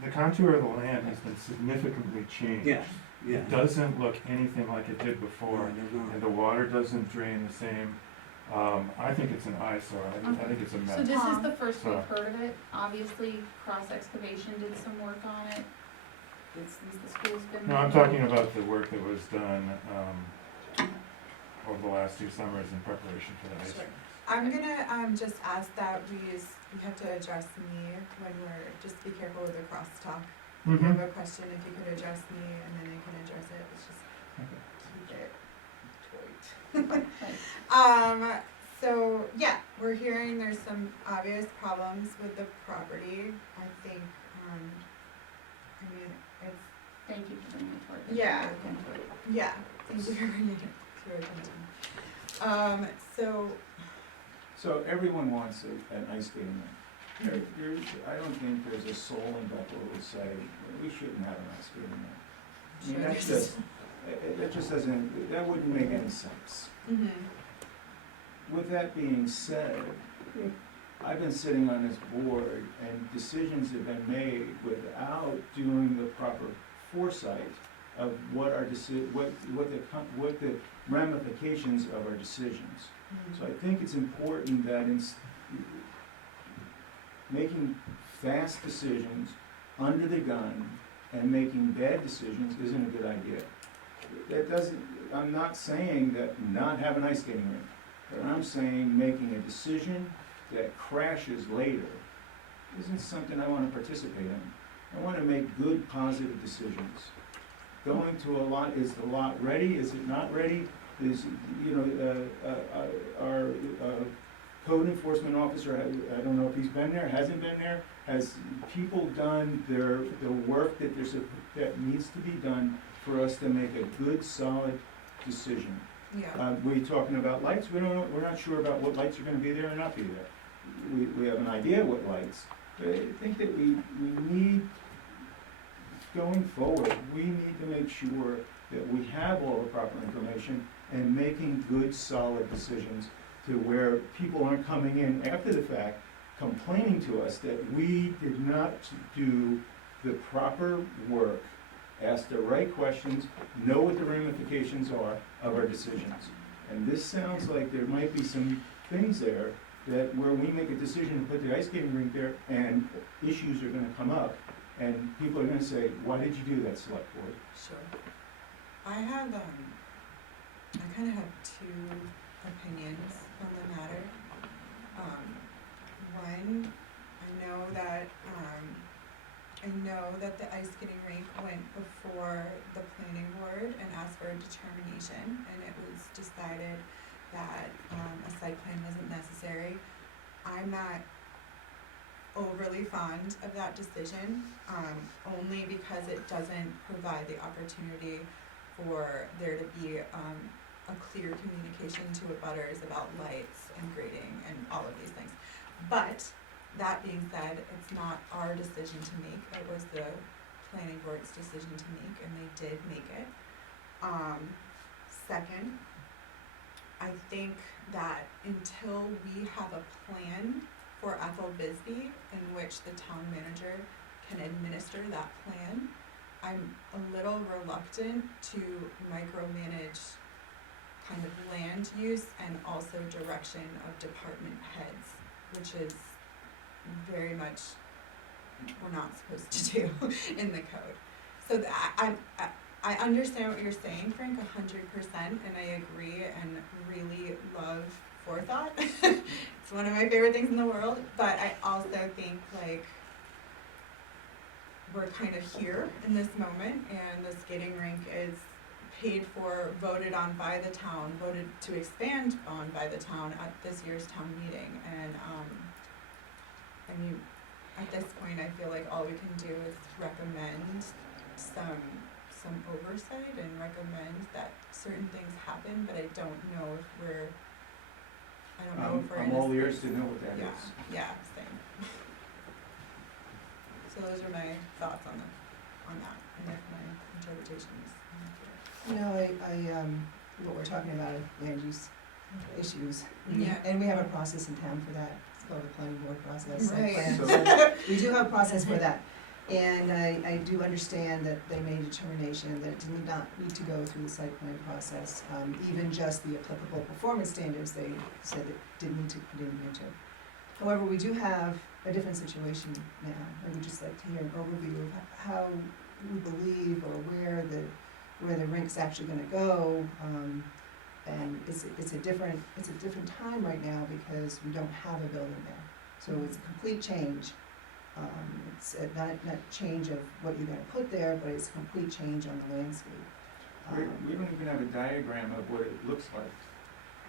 the contour of the land has been significantly changed. Yes, yeah. It doesn't look anything like it did before, and the water doesn't drain the same. I think it's an eyesore. I think it's a mess. So this is the first we've So- heard of it. Obviously, Cross Excavation did some work on it. Since the school's been. No, I'm talking about the work that was done over the last 2 summers in preparation for the ice rink. I'm gonna just ask that we have to address me when just be careful with the crosstalk. If you have a question, if you could address me and then I can address it, let's just keep it tight. So yeah, we're hearing there's some obvious problems with the property. I think, I mean, it's. Thank you for bringing it forward. Yeah, yeah, thank you for bringing it to our attention. So everyone wants an ice skating rink. I don't think there's a soul in Bethel who would say, we shouldn't have an ice skating rink. I mean, that just doesn't, that wouldn't make any sense. With that being said, I've been sitting on this board and decisions have been made without doing the proper foresight of what our what the ramifications of our decisions. So I think it's important that in making fast decisions under the gun and making bad decisions isn't a good idea. That doesn't, I'm not saying that not have an ice skating rink, but I'm saying making a decision that crashes later isn't something I want to participate in. I want to make good, positive decisions. Going to a lot, is the lot ready, is it not ready? Is, our code enforcement officer, I don't know if he's been there, hasn't been there, has people done the work that needs to be done for us to make a good, solid decision? Yeah. We're talking about lights, we're not sure about what lights are gonna be there or not be there. We have an idea what lights, but I think that we need, going forward, we need to make sure that we have all the proper information and making good, solid decisions to where people aren't coming in after the fact complaining to us that we did not do the proper work, ask the right questions, know what the ramifications are of our decisions. And this sounds like there might be some things there that where we make a decision to put the ice skating rink there and issues are gonna come up and people are gonna say, why did you do that, select board? Sure. I kind of have two opinions on the matter. One, I know that the ice skating rink went before the planning board and asked for a determination, and it was decided that a site plan wasn't necessary. I'm not overly fond of that decision, only because it doesn't provide the opportunity for there to be a clear communication to abutters about lights and grading and all of these things. But that being said, it's not our decision to make, it was the planning board's decision to make, and they did make it. Second, I think that until we have a plan for Ethel Bisbee in which the town manager can administer that plan, I'm a little reluctant to micromanage kind of land use and also direction of department heads, which is very much we're not supposed to do in the code. So I understand what you're saying, Frank, 100%, and I agree and really love forethought. It's one of my favorite things in the world, but I also think like we're kind of here in this moment, and the skating rink is paid for, voted on by the town, voted to expand on by the town at this year's town meeting, and I mean, at this point, I feel like all we can do is recommend some oversight and recommend that certain things happen, but I don't know if we're I'm all ears to know what that is. Yeah, same. So those are my thoughts on that, and if my interpretation is I what we're talking about are land use issues. Yeah. And we have a process in town for that. It's called the planning board process. Right. So we do have a process for that. And I do understand that they made a determination that it did not need to go through the site plan process. Even just the applicable performance standards, they said it didn't need to put in here too. However, we do have a different situation now. I would just like to hear an overview of how we believe or where the rink's actually gonna go. And it's a different time right now because we don't have a building there. So it's a complete change. It's not change of what you're gonna put there, but it's a complete change on the landscape. We don't even have a diagram of what it looks like,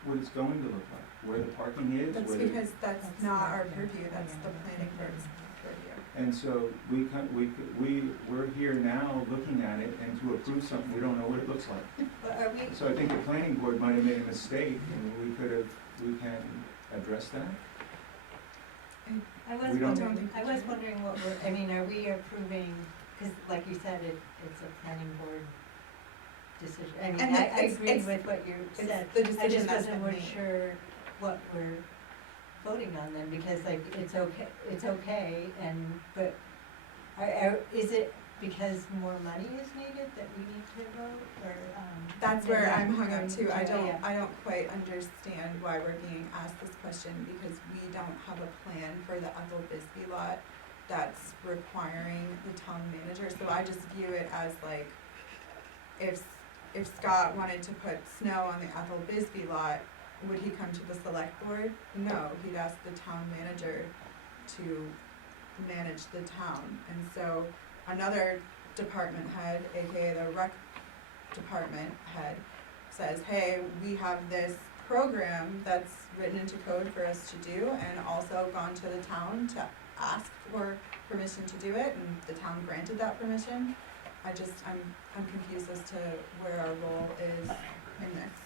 what it's going to look like, where the parking is, That's because that's not our purview, that's the planning board's purview. And so we're here now looking at it, and to approve something, we don't know what it looks like. But are we, So I think the planning board might have made a mistake, and we can address that. I was We don't- wondering what we're, I mean, are we approving, because like you said, it's a planning board decision. I mean, And I it's- agree it's- with what you it's said. the I decision just that's wasn't been made. sure what we're voting on then, because like, it's okay, and, but is it because more money is needed that we need to vote, or, that's where is that I'm hung up too. I yeah. don't quite understand why we're being asked this question, because we don't have a plan for the Ethel Bisbee lot that's requiring the town manager. So I just view it as like, if Scott wanted to put snow on the Ethel Bisbee lot, would he come to the select board? No, he'd ask the town manager to manage the town. And so another department head, AKA the rec department head, says, hey, we have this program that's written into code for us to do, and also gone to the town to ask for permission to do it, and the town granted that permission. I'm confused as to where our role is in this.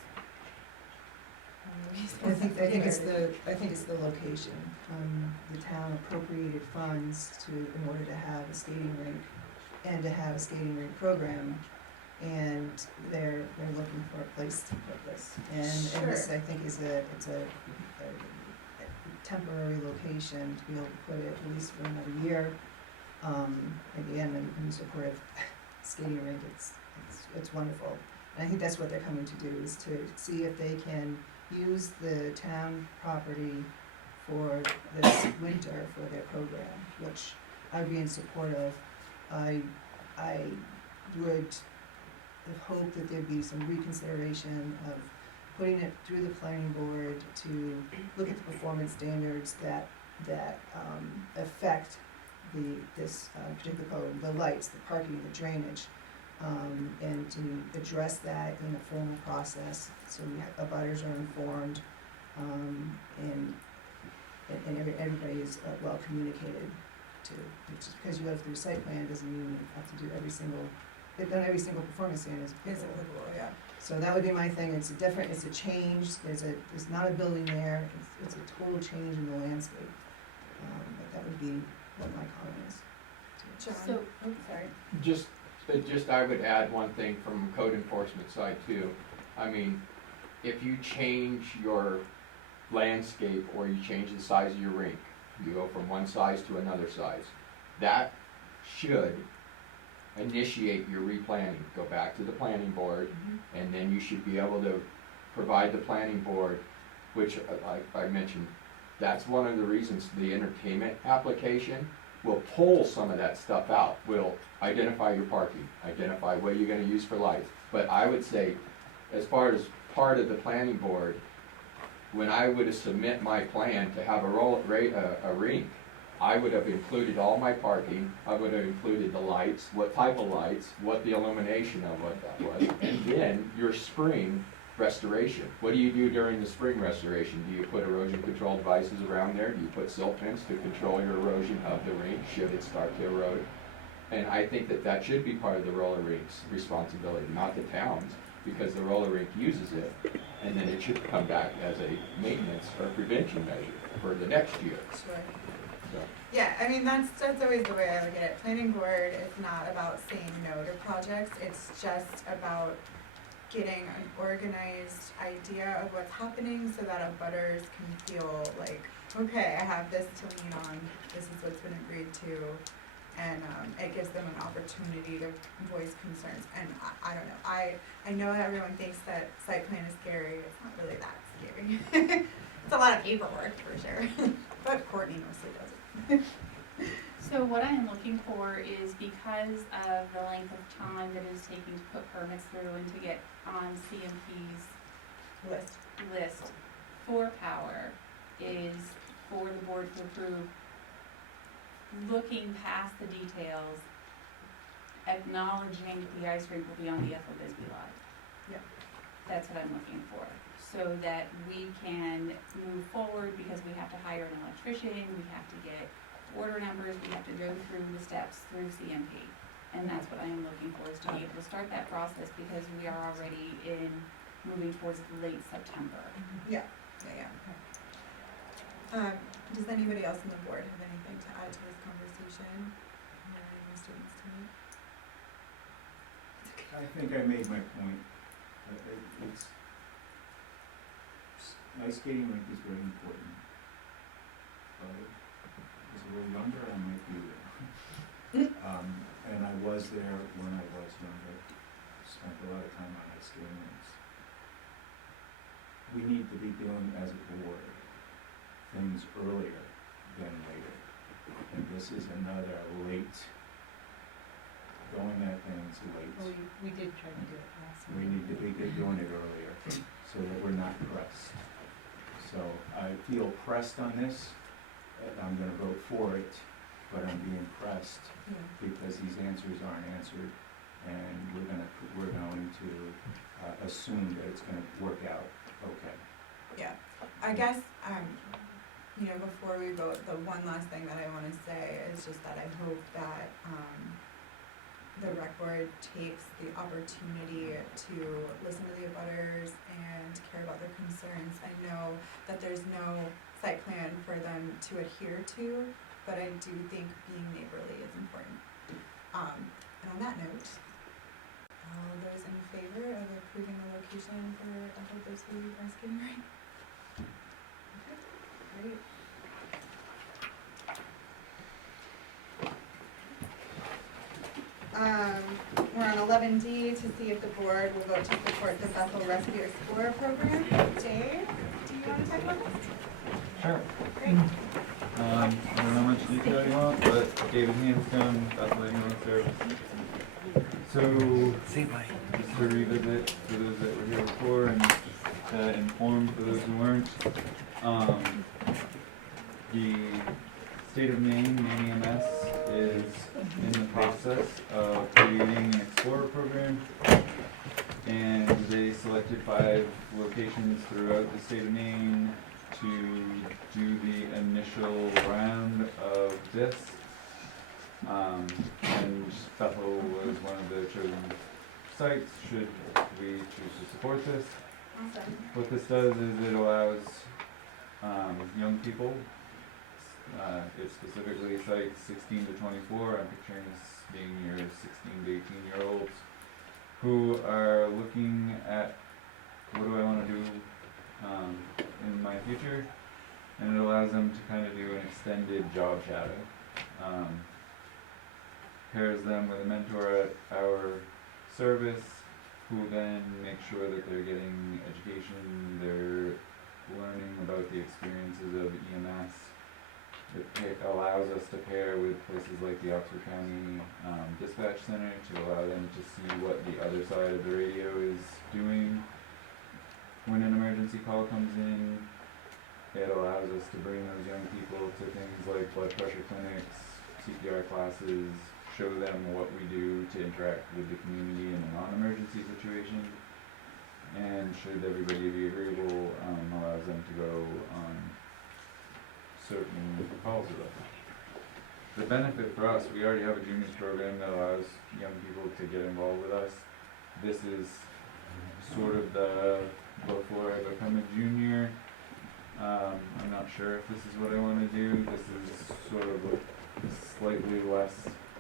I think it's the location. The town appropriated funds in order to have a skating rink and to have a skating rink program, and they're looking for a place to put this. And this, I think, it's a temporary location to be able to put it at least for another year. Again, in support of skating rink, it's wonderful. And I think that's what they're coming to do, is to see if they can use the town property for this winter for their program, which I would be in support of. I would hope that there'd be some reconsideration of putting it through the planning board to look at the performance standards that affect this particular code, the lights, the parking, the drainage, and to address that in a formal process, so abutters are informed, and everybody is well communicated to. Just because you go through site plan doesn't mean you have to do every single performance standard is applicable. Yeah. So that would be my thing. It's a change. There's not a building there. It's a total change in the landscape. But that would be what my comment is. John? So- Oh, sorry. Just I would add one thing from code enforcement side too. I mean, if you change your landscape or you change the size of your rink, you go from one size to another size, that should initiate your replanning, go back to the planning board, and then you should be able to provide the planning board, which, like I mentioned, that's one of the reasons the entertainment application will pull some of that stuff out. Will identify your parking, identify what you're gonna use for lights. But I would say, as far as part of the planning board, when I would submit my plan to have a rink, I would have included all my parking, I would have included the lights, what type of lights, what the illumination of what that was, and then your spring restoration. What do you do during the spring restoration? Do you put erosion control devices around there? Do you put silt fence to control your erosion of the rink should it start to erode? And I think that that should be part of the roller rink's responsibility, not the town's, because the roller rink uses it, and then it should come back as a maintenance or prevention measure for the next year. Sure. So, Yeah, I mean, that's always the way I look at it. Planning board is not about saying no to projects, it's just about getting an organized idea of what's happening so that abutters can feel like, okay, I have this to lean on, this is what's been agreed to, and it gives them an opportunity to voice concerns. And I don't know, I know everyone thinks that site plan is scary, it's not really that scary. It's a lot of paperwork for sure, but Courtney mostly does it. So what I am looking for is, because of the length of time that it is taking to put permits through and to get on CMP's list for power, is for the board to approve, looking past the details, acknowledging that the ice rink will be on the Ethel Bisbee lot. Yeah. That's what I'm looking for, so that we can move forward, because we have to hire an electrician, we have to get order numbers, we have to go through the steps through CMP. And that's what I am looking for, is to be able to start that process, because we are already moving towards late September. Yeah. Does anybody else on the board have anything to add to this conversation? Or any students tonight? I think I made my point. Ice skating rink is very important. But as a little younger, I might be there. And I was there when I was younger, spent a lot of time on ice skating rinks. We need to be doing, as a board, things earlier than later. And this is another late, going at things late. Well, we did try to do it last We need to be doing it earlier, so that we're not pressed. So I feel pressed on this, and I'm gonna vote for it, but I'm being pressed because these answers aren't answered, and we're going to assume that it's gonna work out okay. Yeah, I guess, before we vote, the one last thing that I wanna say is just that I hope that, the rec board takes the opportunity to listen to the abutters and care about their concerns. I know that there's no site plan for them to adhere to, but I do think being neighborly is important. And on that note, all those in favor of approving the location for Ethel Bisbee ice skating rink? Okay, great. We're on 11D to see if the board will vote to support the Bethel Rescue Explorer program. Dave, do you want to talk about this? Sure. Great. I don't know how much detail you want, but David Hanscom, Bethel Ambulance Service. So, just to revisit for those that were here before and to inform for those who weren't, the state of Maine EMS, is in the process of creating an Explorer program, and they selected 5 locations throughout the state of Maine to do the initial round of this. And Bethel was one of the chosen sites should we choose to support this. Awesome. What this does is it allows young people, it specifically cites 16 to 24, I'm picturing this being your 16 to 18-year-olds, who are looking at what do I want to do in my future, and it allows them to kind of do an extended job shadow. pairs them with a mentor at our service, who then makes sure that they're getting education, they're learning about the experiences of EMS. It allows us to pair with places like the Oxford County Dispatch Center to allow them to see what the other side of the radio is doing when an emergency call comes in. It allows us to bring those young people to things like blood pressure clinics, CPR classes, show them what we do to interact with the community in a non-emergency situation. And should everybody be agreeable, allows them to go on certain calls with us. The benefit for us, we already have a juniors program that allows young people to get involved with us. This is sort of the before I become a junior. I'm not sure if this is what I want to do. This is sort of a slightly less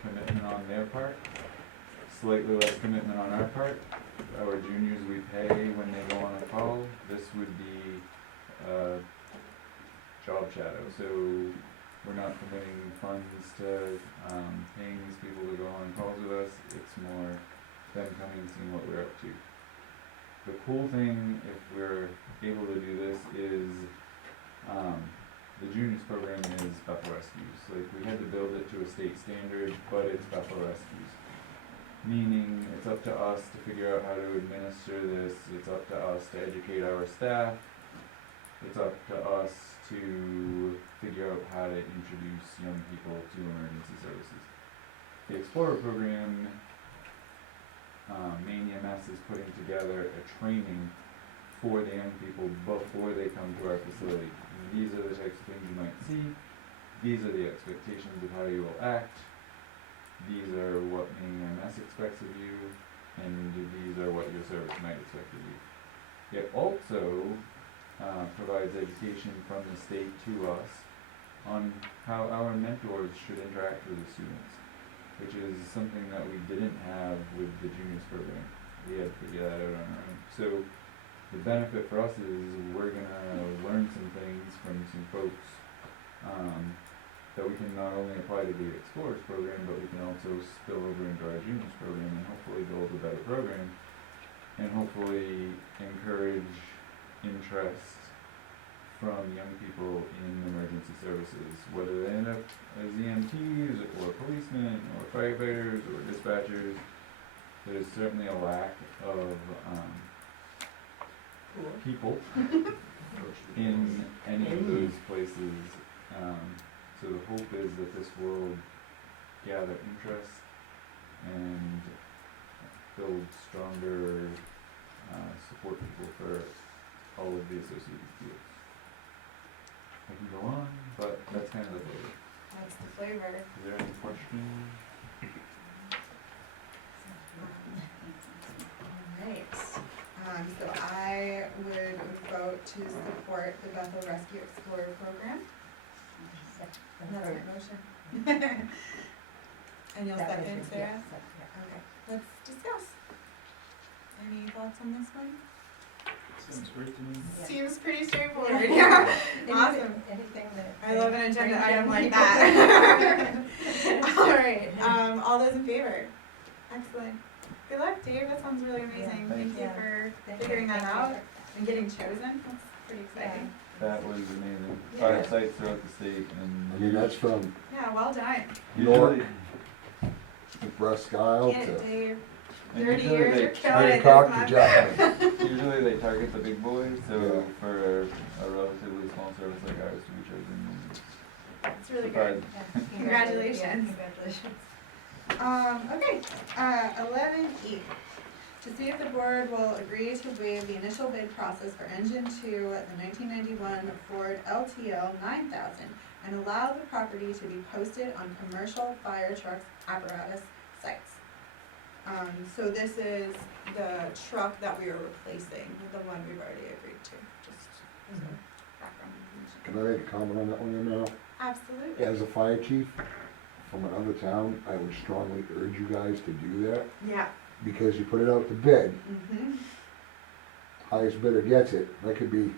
commitment on their part, slightly less commitment on our part. Our juniors we pay when they go on a call. This would be job shadow, so we're not committing funds to paying these people to go on calls with us. It's more them coming and seeing what we're up to. The cool thing, if we're able to do this, is the juniors program is Bethel Rescues. Like, we had to build it to a state standard, but it's Bethel Rescues. Meaning, it's up to us to figure out how to administer this, it's up to us to educate our staff, it's up to us to figure out how to introduce young people to emergency services. The Explorer program, Maine EMS is putting together a training for the young people before they come to our facility. And these are the types of things you might see, these are the expectations of how you will act, these are what Maine EMS expects of you, and these are what your service might expect of you. It also provides education from the state to us on how our mentors should interact with the students, which is something that we didn't have with the juniors program. We had to figure that out on our own. So the benefit for us is we're gonna learn some things from some folks that we can not only apply to the Explorers program, but we can also spill over into our juniors program and hopefully build a better program and hopefully encourage interest from young people in emergency services, whether they end up as EMTs or policemen or firefighters or dispatchers. There's certainly a lack of people in any of those places. So the hope is that this will gather interest and build stronger support people for all of the associated fields. I can go on, but that's kind of the flavor. That's the flavor. Is there any questions? Alright, so I would vote to support the Bethel Rescue Explorer program. That's my motion. And you'll second, Sarah? Okay, let's discuss. Any thoughts on this one? Sounds great to me. Seems pretty straightforward, yeah. Awesome. Anything that. I love an agenda item like that. Alright, all those in favor? Excellent. Good luck, Dave, that sounds really amazing. Thank you for figuring that out and getting chosen, that's pretty exciting. That was amazing. Yeah. 5 sites throughout the state, and I mean, that's from Yeah, well done. York usually, to Presque Isle Get it, to Dave. and 30 usually years, they you're killing it this Hancock to month. Jackson. usually they target the big boys, so Yeah. for a relatively small service like ours to be chosen. It's really good. Surprising. Congratulations. Congratulations. Okay, 11E. To see if the board will agree to waive the initial bid process for engine 2, the 1991 Ford LTL 9000, and allow the property to be posted on commercial fire trucks apparatus sites. So this is the truck that we are replacing with the one we've already agreed to, just as a background information. Can I make a comment on that one now? Absolutely. As a fire chief from another town, I would strongly urge you guys to do that, Yeah. because you put it out to bid, Mm-hmm. highest bidder gets it, that could be,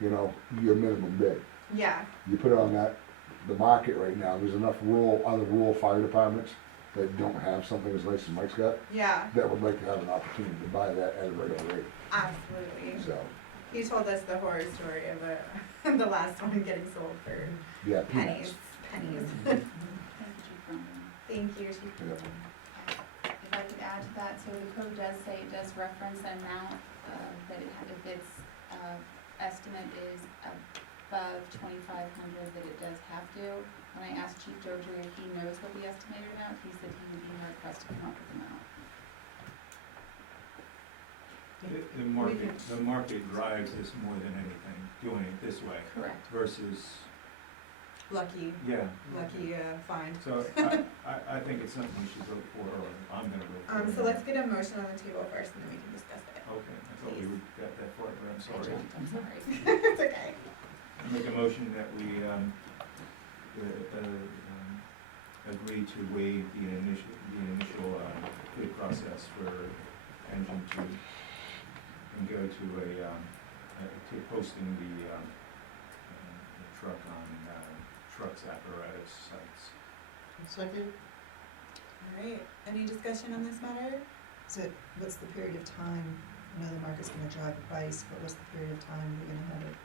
you know, your minimum bid. Yeah. You put it on that, the market right now, there's enough other rural fire departments that don't have something as nice as Mike's got, Yeah, that would like to have an opportunity to buy that at a regular rate, absolutely. so, He told us the horror story of the last one getting sold for yeah, pennies, peanuts. pennies. Thank you, Chief Brumman. Thank you, Chief. Yeah. If I could add to that, so the code does say, it does reference an amount, that if its, estimate is above 2,500, that it does have to. When I asked Chief Dozier if he knows what the estimated amount, he said he would be hard pressed to come up with an amount. The market drives this more than anything, doing it this way Correct. versus, Lucky, yeah. find. So I think it's something we should vote for, or I'm gonna vote for. So let's get a motion on the table first and then we can discuss it. Okay, I thought we got that far, but I'm I sorry. jumped, I'm sorry. It's okay. I make a motion that we, agree to waive the initial bid process for engine two and go to to posting the truck on trucks apparatus sites. Second? Alright, any discussion on this matter? So what's the period of time, I know the market's gonna drive the price, but what's the period of time we're gonna have it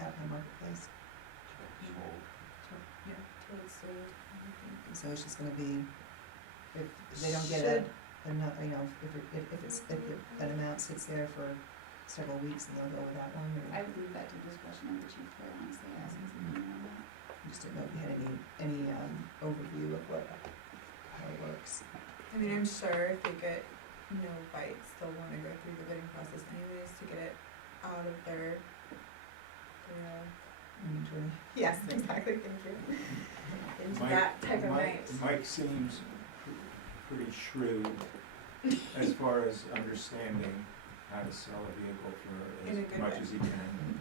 out in the marketplace? Yeah, till it's sold. So it's just gonna be, if they don't get enough, you know, if that amount sits there for several weeks, and they'll go with that one, I or would leave that to discretion of the chief, quite honestly, as he's the one on that. just didn't know if you had any overview of how it works. I mean, I'm sure if they get no bites, they'll wanna go through the bidding process anyways to get it out of their Inventory. yes, exactly, thank you. Into Mike- that type of night. Mike seems pretty shrewd as far as understanding how to sell a vehicle for In a as good much way. as he can.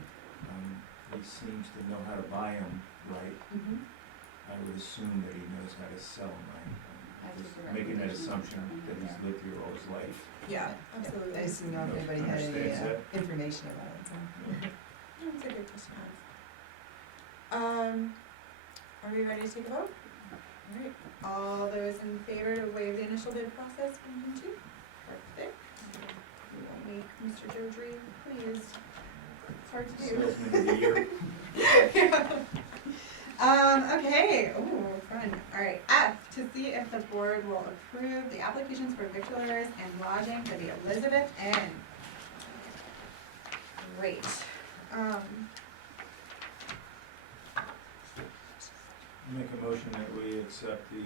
He seems to know how to buy them right. Mhm. I would assume that he knows how to sell them right. I Just took the making that recommendation assumption from him, that he's yeah. lived here all his life. Yeah, absolutely. I just didn't know if anybody had any Understands that. information about it, so. That's a good question to ask. Are we ready to take a vote? Alright, all those in favor to waive the initial bid process for engine two? Perfect. We will make Mr. Jodry pleased. It's hard to do. Salesman of the year. Okay, ooh, fun. Alright, F, to see if the board will approve the applications for victualers and lodging for the Elizabeth Inn. Great. Make a motion that we accept the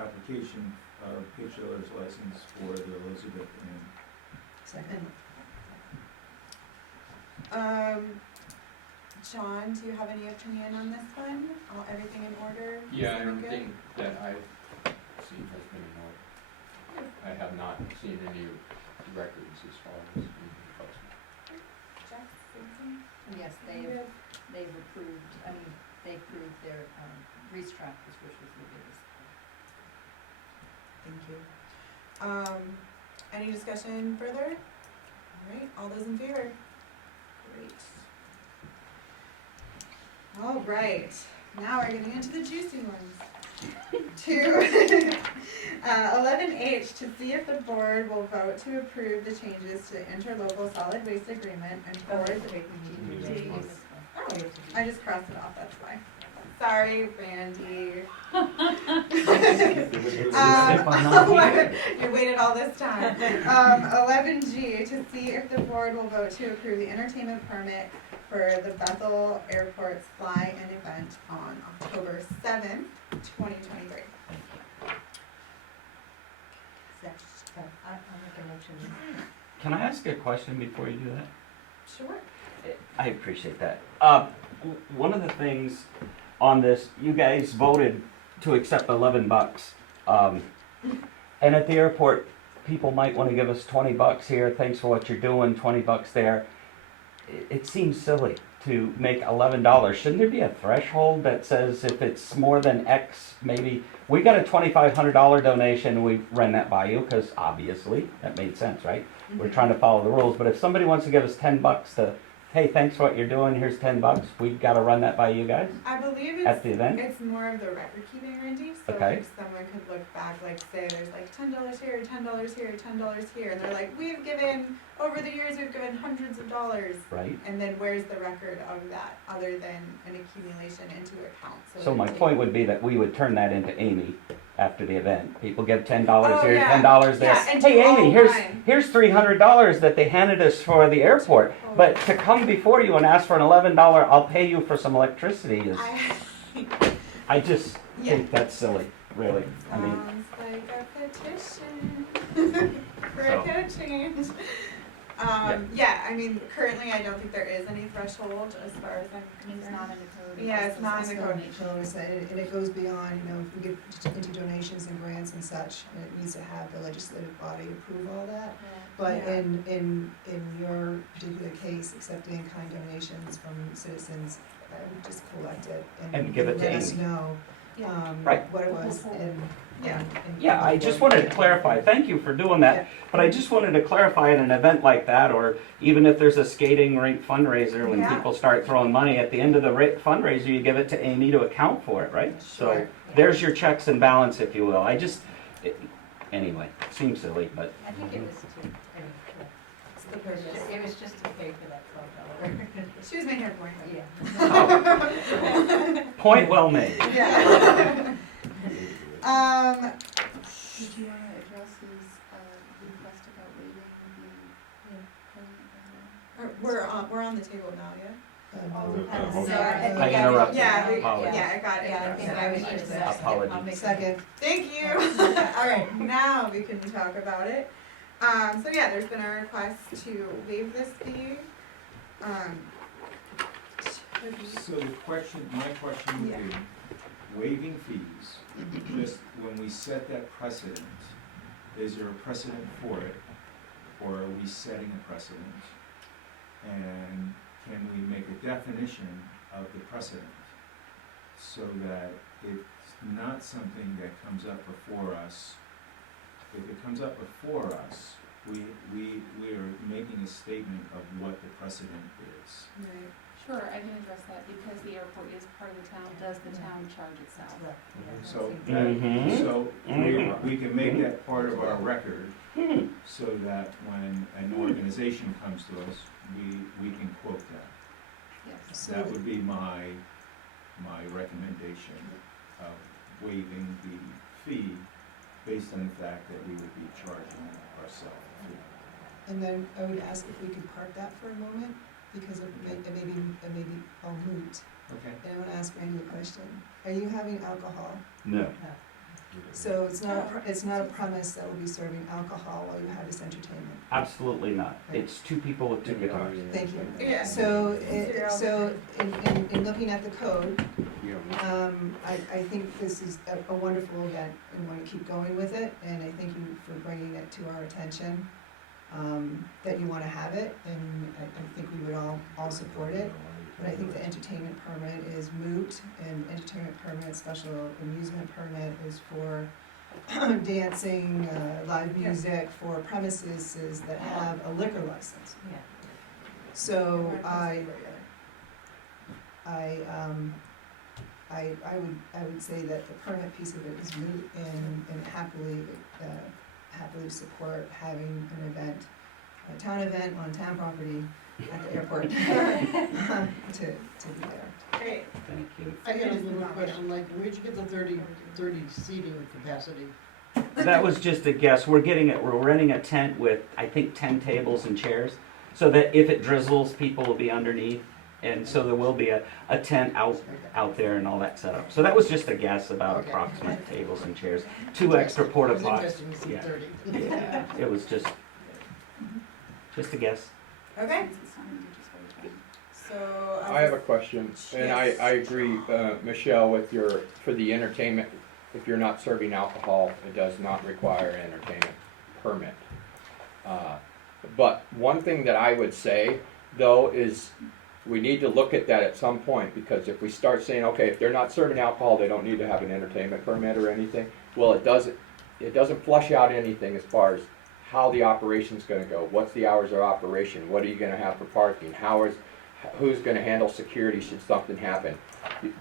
application of pitcher's license for the Elizabeth Inn. Second. John, do you have any opinion on this one? Everything in order? Yeah, Sound good? everything that I've seen has been in order. I have not seen any records as far as anything posted. Jeff, Susan? Yes, they've approved, they approved their, racetrack, which was the biggest. Thank you. Any discussion further? Alright, all those in favor? Great. Alright, now we're getting into the juicy ones. 11H, to see if the board will vote to approve the changes to the interlocal solid waste agreement and forward the. Oh, I just crossed it off, that's why. Sorry, Brandy. You waited all this time. 11G, to see if the board will vote to approve the entertainment permit for the Bethel Airport's fly-in event on October 7th, 2023. I'll make a motion. Can I ask a question before you do that? Sure. I appreciate that. One of the things on this, you guys voted to accept $11. And at the airport, people might want to give us $20 here, thanks for what you're doing, $20 there. It seems silly to make $11. Shouldn't there be a threshold that says if it's more than X, maybe? We got a $2,500 donation, we ran that by you, because obviously, that made sense, right? We're trying to follow the rules, but if somebody wants to give us $10 to hey, thanks for what you're doing, here's $10, we've gotta run that by you guys I believe at the event? it's more of the record keeping, Randy, so Okay. like someone could look back, like say there's like $10 here, $10 here, $10 here, and they're like, we've given, over the years, we've given hundreds of dollars. Right. And then where's the record of that, other than an accumulation into account? So my they're point would be that we would turn that into Amy after the event. People give $10 Oh, here, yeah. $10 there. Yeah, and Hey do all Amy, here's one. here's $300 that they handed us for the airport. Oh. But to come before you and ask for an $11, I'll pay you for some electricity is. I just Yeah. think that's silly, really. I mean, Sounds like a petition for a code change. Yeah, I mean, currently I don't think there is any threshold as far as I'm concerned. It's not in the code. Yeah, it's not in the code. And it goes beyond, you know, if we get into donations and grants and such, and it needs to have the legislative body approve all that. But Yeah. in your particular case, accepting in-kind donations from citizens, I would just collect it And give it to let us Amy. know, Right. what it was and. Yeah. yeah, I just wanted to clarify. Thank you for doing that. But I just wanted to clarify in an event like that, or even if there's a skating rink fundraiser, when Yeah. people start throwing money, at the end of the fundraiser, you give it to Amy to account for it, right? So Sure. there's your checks and balance, if you will. Anyway, seems silly, but I think it was to, I mean, yeah. It's the purpose. It was just to pay for that $12. She was making her point. Yeah. point well made. Yeah. Did you wanna address his, request about waiving the permit? We're on the table now, yeah? I interrupted. Yeah, Apologies. yeah, I got it. Yeah, I think I was just. Apologies. I'll make a- Second. Thank you. All right, now we can talk about it. So yeah, there's been a request to waive this fee. So my question would be, waiving fees, just when we set that precedent, is there a precedent for it? Or are we setting a precedent? And can we make a definition of the precedent? So that it's not something that comes up before us. If it comes up before us, we are making a statement of what the precedent is. Right. Sure, I can address that, because the airport is part of the town, does the town charge itself? So, Mhm. so we can make that part of our record, so that when an organization comes to us, we can quote that. Yes. So That would be my recommendation of waiving the fee based on the fact that we would be charging ourselves. And then I would ask if we could park that for a moment, because it may be all moot. Okay. And I want to ask Randy a question. Are you having alcohol? No. So it's not a premise that will be serving alcohol while you have this entertainment? Absolutely not. It's two people with two guitars. Thank you. Yeah. So in looking at the code, I think this is a wonderful event and want to keep going with it. And I thank you for bringing it to our attention, that you want to have it. And I think we would all support it. But I think the entertainment permit is moot, and entertainment permit, special amusement permit is for dancing, live music, for premises that have a liquor license. Yeah. So I would say that the permit piece of it is moot, and happily support having an event, a town event on town property at the airport, to be there. Great. Thank you. I got a little question, like, where'd you get the 30 seating capacity? That was just a guess. We're renting a tent with, I think, 10 tables and chairs, so that if it drizzles, people will be underneath. And so there will be a tent out there and all that set up. So that was just a guess about approximate tables and chairs. 2 extra porta It was pots. interesting to see Yeah. 30. Yeah, it was just a guess. Okay. So. I have a question, and I agree, Michelle, with for the entertainment, if you're not serving alcohol, it does not require an entertainment permit. But one thing that I would say, though, is we need to look at that at some point, because if we start saying, okay, if they're not serving alcohol, they don't need to have an entertainment permit or anything, well, it doesn't flush out anything as far as how the operation's gonna go. What's the hours of operation? What are you gonna have for parking? who's gonna handle security should something happen?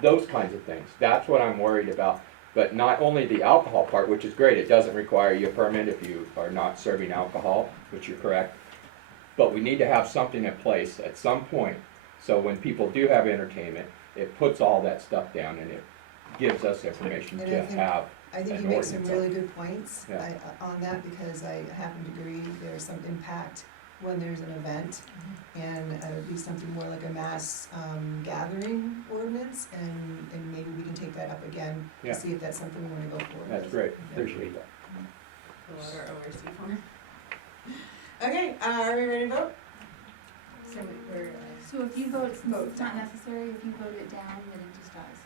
Those kinds of things, that's what I'm worried about. But not only the alcohol part, which is great, it doesn't require you a permit if you are not serving alcohol, which you're correct. But we need to have something in place at some point, so when people do have entertainment, it puts all that stuff down and it gives us information And to have I think an you make some ordinance really on. good points Yeah. on that, because I happen to agree there's some impact when there's an event, and it would be something more like a mass gathering ordinance, and maybe we can take that up again Yeah. to see if that's something we wanna go forward with. That's great, appreciate that. Fill out our ORC form. Okay, are we ready to vote? So so if you vote, since it's not necessary, if you vote it down, then it just dies.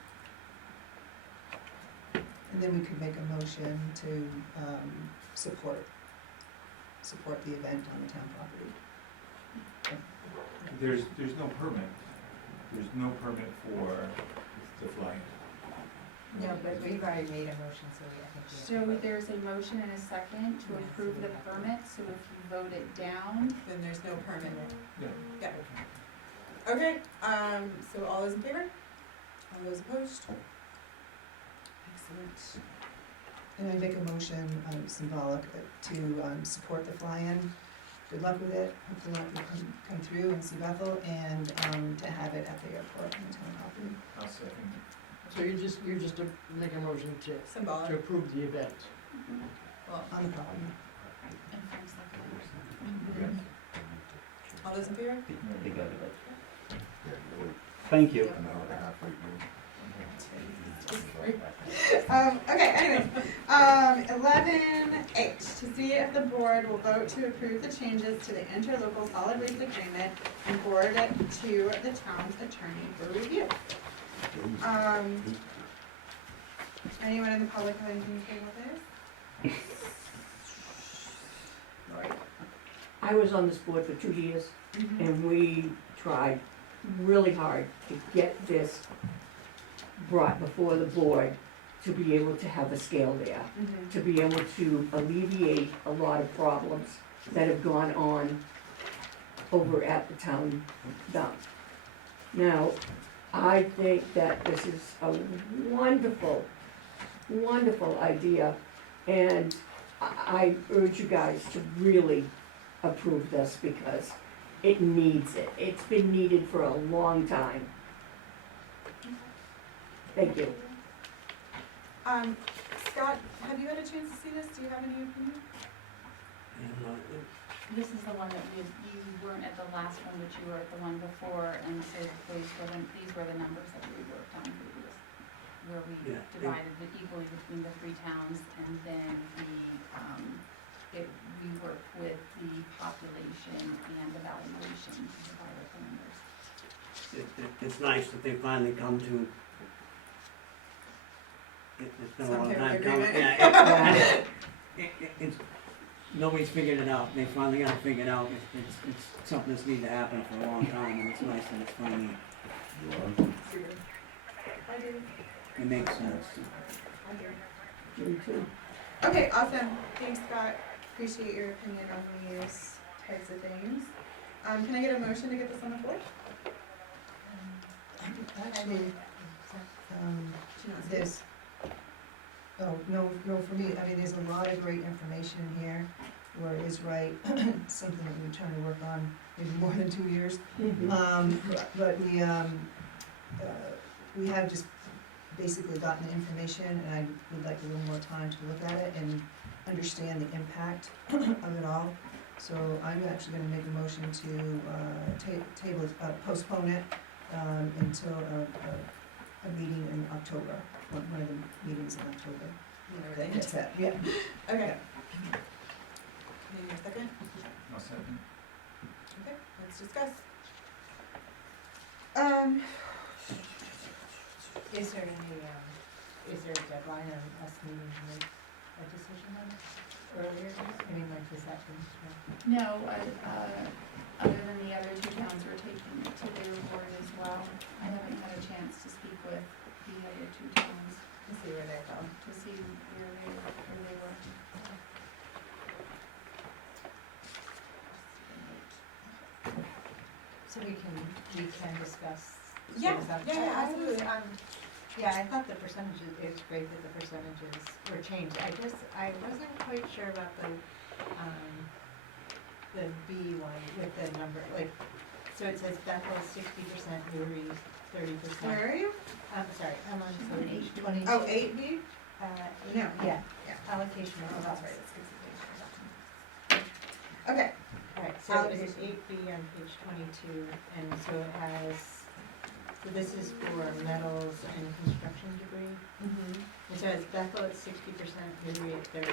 And then we could make a motion to support the event on the town property. There's no permit. There's no permit for the fly-in. No, but we've already made a motion, so I think we So have to vote. there's a motion and a second to approve the permit, so if you vote it down, Then there's no permit. Yeah. Yeah. Okay, so all those in favor? All those opposed? Excellent. And I make a motion, symbolic, to support the fly-in. Good luck with it, hope the lot will come through and see Bethel, and to have it at the airport on the town property. I'll second. So you're just to make a motion to Symbolic. approve the event. Well, On the property. and Frank's second. all those in favor? Thank you. Okay, anyways, 11H, to see if the board will vote to approve the changes to the interlocal solid waste agreement and forward it to the town's attorney for review. Anyone in the public have anything to say about this? Lori? I was on this board for 2 years, and we tried really hard to get this brought before the board to be able to have a scale there, to be able to alleviate a lot of problems that have gone on over at the town dump. Now, I think that this is a wonderful, wonderful idea, and I urge you guys to really approve this because it needs it. It's been needed for a long time. Thank you. Scott, have you had a chance to see this? Do you have any opinion? This is the one that you weren't at the last one, but you were at the one before, and so these were the numbers that we worked on previous, where we divided it equally between the three towns, and then we worked with the population and the valuation to divide up the numbers. It's nice that they finally come to, it's been a Some long type of time coming. agreement. Yeah, it's, nobody's figured it out, they finally got it figured out, it's something that's needed to happen for a long time, and it's nice that it's finally, I do. it makes sense. I do. Me too. Okay, awesome. Thanks, Scott. Appreciate your opinion on these types of things. Can I get a motion to get this on the floor? Actually, there's, no, for me, I mean, there's a lot of great information in here. Laura is right, something that we've been trying to work on maybe more than 2 years. But we have just basically gotten the information, and I would like a little more time to look at it and understand the impact of it all. So I'm actually gonna make a motion to postpone it until a meeting in October, one of the meetings in October. Whenever they That's it, yeah. Okay. Need a second? I'll second. Okay, let's discuss. Is there any, is there a deadline on us needing to make a decision on it earlier? I mean, like, does that finish? No, other than the other two towns were taking it to their board as well. I haven't had a chance to speak with the other two towns To see where they go. to see where they were. So we can discuss. Yeah, things up. yeah, I was, absolutely. Yeah, I thought the percentages, it's great that the percentages were changed. I wasn't quite sure about the B one with the number, like, so it says Bethel 60%, Newry 30%. Where are you? I'm sorry, I'm on page 22. Oh, 8B? No. Yeah, Yeah. allocation of Oh, that's costs. right, it's okay. Alright, so it was Allocation. 8B on page 22, and so it has, so this is for metals and construction debris. Mm-hmm. And so it's Bethel at 60%, Newry at 30%,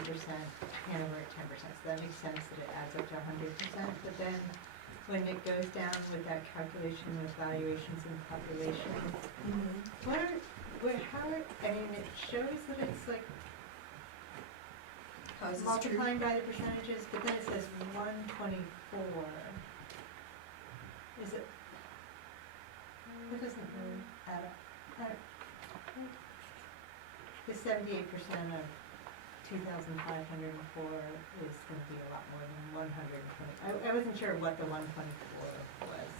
Hanover at 10%, so that makes sense that it adds up to 100%, but then when it goes down with that calculation with valuations and population, Mm-hmm. I mean, it shows that it's like How is this true? multiplying by the percentages, but then it says 124. Is it? That doesn't really add up. The 78% of 2,504 is gonna be a lot more than 120. I wasn't sure what the 124 was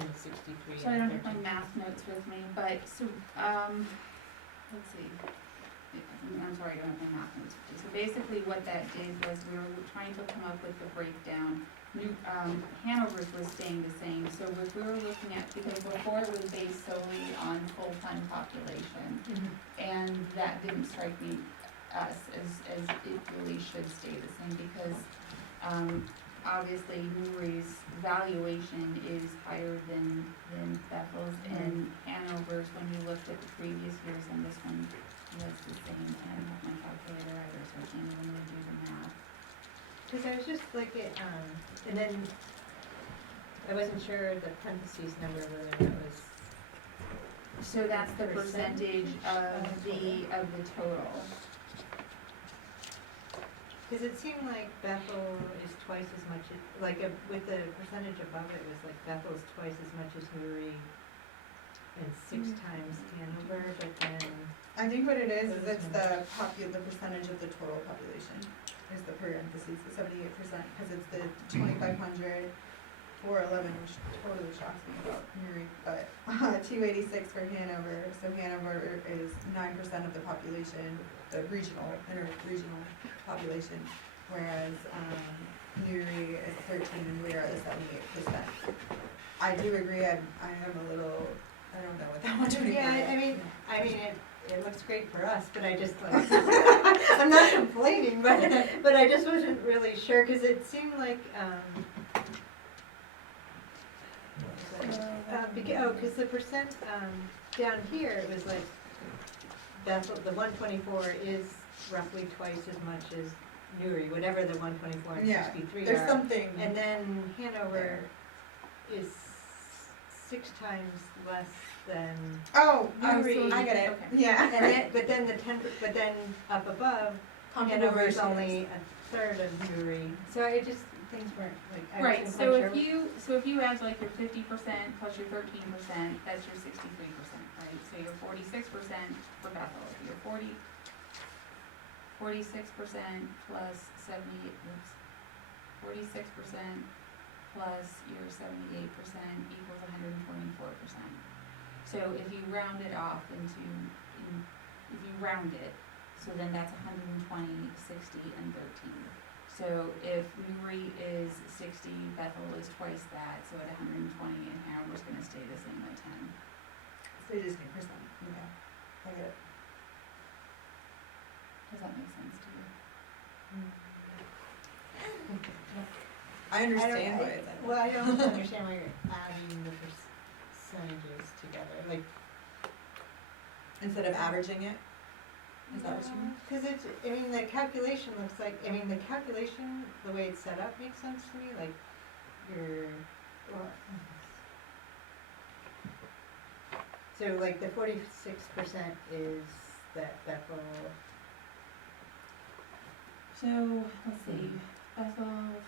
in the 63 So I and don't have my 13. math notes with me, but so, let's see. I'm sorry, I don't have my math notes with me. So basically what that did was we were trying to come up with the breakdown. Hanover's was staying the same, so if we were looking at, because before it was based solely on full-time population, and that didn't strike me as it really should stay the same, because, obviously Newry's valuation is higher than Bethel's, and Hanover's, when you looked at the previous years, and this one was the same, and I don't have my calculator either, so I can't even really do the math. Cause I was just like, and then I wasn't sure the parentheses number, whether that was. So that's the percentage of the total. Cause it seemed like Bethel is twice as much, with the percentage above it was like Bethel's twice as much as Newry and 6 times Hanover, but then. I think what it is it's the percentage of the total population is the parentheses, the 78%, because it's the 2,500, 411, which totally shocks me about Newry, but 286 for Hanover, so Hanover is 9% of the population, the inter-regional population, whereas Newry is 13 and Lyra is 78%. I do agree, I am a little, I don't know what that 124 Yeah, is. I mean, it looks great for us, but I just like, I'm not complaining, but I just wasn't really sure, cause it seemed like, cause the percent, down here, it was like, Bethel, the 124 is roughly twice as much as Newry, whatever the 124 and Yeah, 63 there's are. something And then Hanover is 6 times less than Newry. I get it, Okay. yeah. And then, but then up above, Hanover is only a third of Newry. So I just, things weren't like, I Right, wasn't so quite sure. if you add like your 50% plus your 13%, that's your 63%, right? So your 46% for Bethel, if you're 46% plus 46% plus your 78% equals 124%. So if you round it off if you round it, so then that's 120, 60, and 13. So if Newry is 60, Bethel is twice that, so at 120, and Hanover's gonna stay the same at 10. So you just need percent, okay, I get it. Does that make sense to you? I understand why it's like Well, I don't understand why you're adding the percentages together, like. instead of averaging it, is that what you mean? Cause it's, the calculation looks like, the calculation, the way it's set up makes sense to me, like, so like the 46% is that Bethel. So, let's see, Bethel,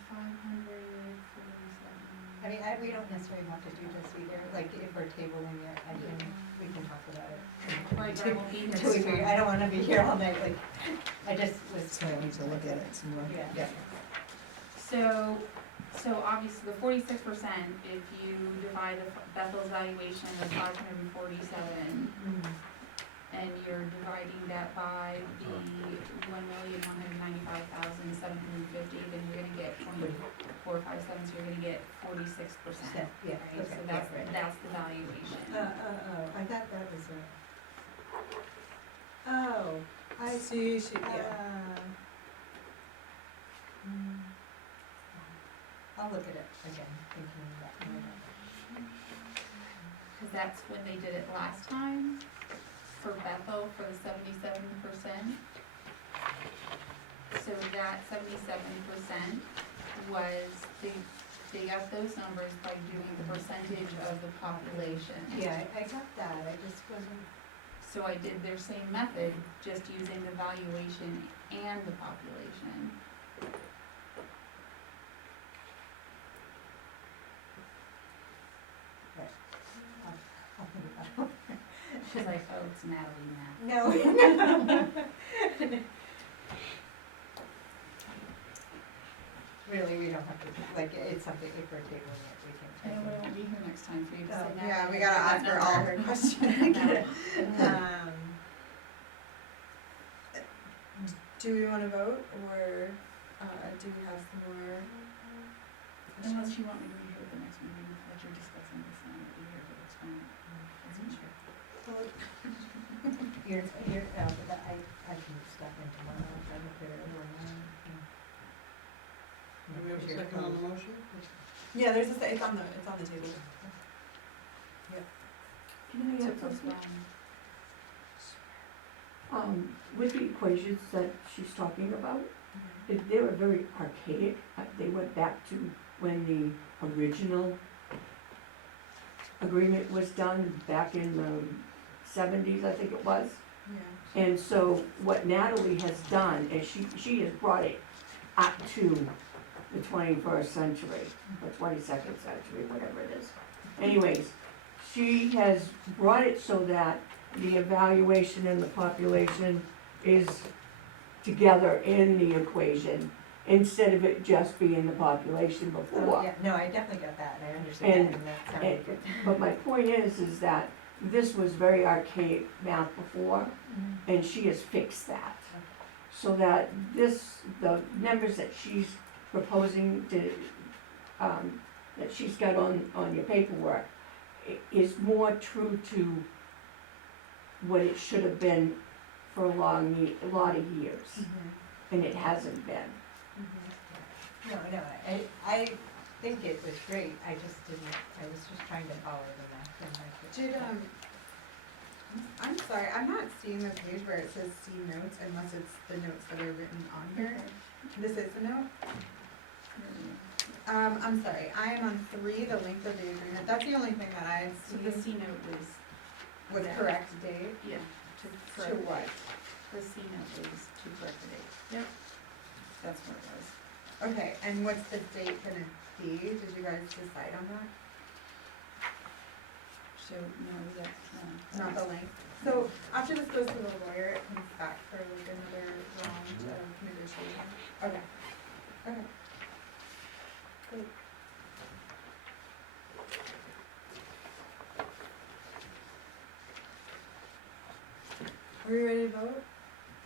547. We don't necessarily have to do this either, like, if we're tabling it, we can talk about it. Right, but I won't be here Until we tomorrow. figure, I don't wanna be here all night, like, I just was. So I need to look at it some more. Yeah. So So obviously, the 46%, if you divide the Bethel's valuation of 547, and you're dividing that by the 1,195,750, then you're gonna get 2457, so you're gonna get 46%. Yeah, Right, okay, so yeah, that's, right. that's the valuation. I thought that was oh, I See, she, yeah. I'll look at it again, thinking about it. Cause that's when they did it last time, for Bethel, for the 77%. So that 77% was, they got those numbers by doing the percentage of the population. Yeah, I got that, I just wasn't. So I did their same method, just using the valuation and the population. I'll put it up. She's like, oh, it's Natalie math. No. Really, we don't have to, like, it's something, if we're tabling it, we can I know, table but I won't be here next time for you to say Oh, Natalie. Yeah, we gotta ask her all her questions. it. Do we wanna vote, or, do we have some more? Unless you want me to be here at the next meeting, that you're discussing this, and I'll be here to explain it. Wasn't sure. But I can stop in tomorrow if I look at it or not. Do we have a second on the motion? Yeah, there's a, it's on the table. Can I To add something? postpone. With the equations that she's talking about, they were very archaic. They went back to when the original agreement was done back in the 70s, I think it was. Yeah. And so what Natalie has done is she has brought it up to the 21st century, or 22nd century, whatever it is. Anyways, she has brought it so that the evaluation and the population is together in the equation, instead of it just being the population before. Oh, yeah, no, I definitely got that, I understand, and that sounded good. But my point is that this was very archaic math before, and she has fixed that. So that the numbers that she's proposing to, that she's got on your paperwork, is more true to what it should have been for a lot of years, and it hasn't been. No, I think it was great, I just didn't, I was just trying to follow the math and I could. Did, I'm sorry, I'm not seeing the page where it says see notes unless it's the notes that are written on here. This is the note? I'm sorry, I am on 3, the length of the agreement, that's the only thing that I So see the C note was. with that- correct date. Yeah, to To correct. what? The C note was to correct the date. Yep. That's what it was. Okay, and what's the date gonna be? Did you guys decide on that? So, no, that's, Not the length. So after this goes to the lawyer, it comes back for like another round of negotiation. Okay. Okay. Great. Are we ready to vote?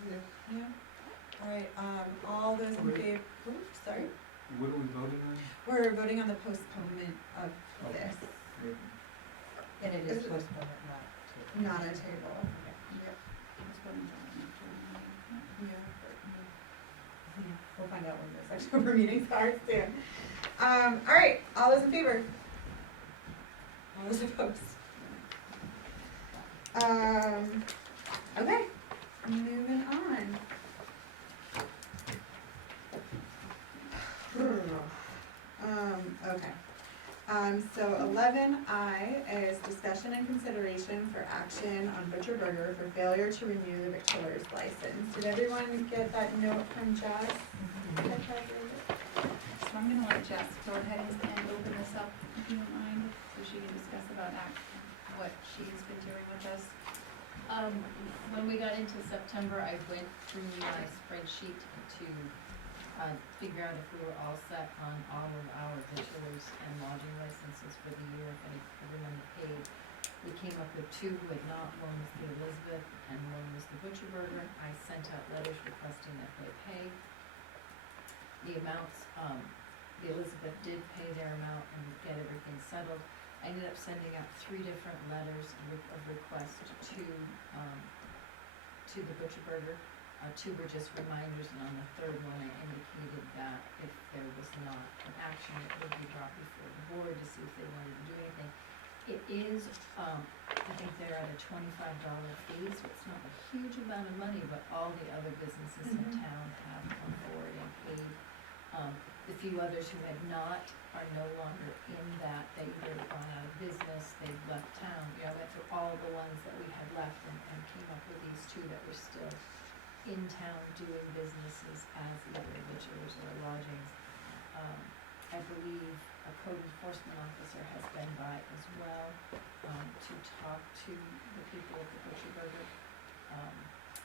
Yes. Yeah? Alright, all those in favor, oops, sorry. What are we voting on? We're voting on the postponement of this, And it is postponed, not. not a table. Yep. that's what I'm talking Yeah. We'll find out when this October meeting starts soon. Alright, all those in favor? All those opposed? Okay, moving on. Okay. So 11I is discussion and consideration for action on Butcher Burger for failure to renew the victualler's license. Did everyone get that note from Jess? So I'm gonna let Jess go ahead and open this up, if you don't mind, so she can discuss about what she's been doing with us. When we got into September, I went through my spreadsheet to figure out if we were all set on all of our bachelor's and lodging licenses for the year, if everyone had paid. We came up with two who had not, one was the Elizabeth and one was the Butcher Burger. I sent out letters requesting that they pay. The amounts, the Elizabeth did pay their amount and get everything settled. I ended up sending out 3 different letters of request to the Butcher Burger. 2 were just reminders, and on the 3rd one, I indicated that if there was not an action, it would be brought before the board to see if they wanted to do anything. It is, I think they're at a $25 fee, so it's not a huge amount of money, but all the other businesses in town have come forward and paid. The few others who had not are no longer in that. They either have gone out of business, they've left town. I went through all the ones that we had left and came up with these 2 that were still in town doing businesses as either butchers or lodgings. I believe a code enforcement officer has been by as well to talk to the people at the Butcher Burger.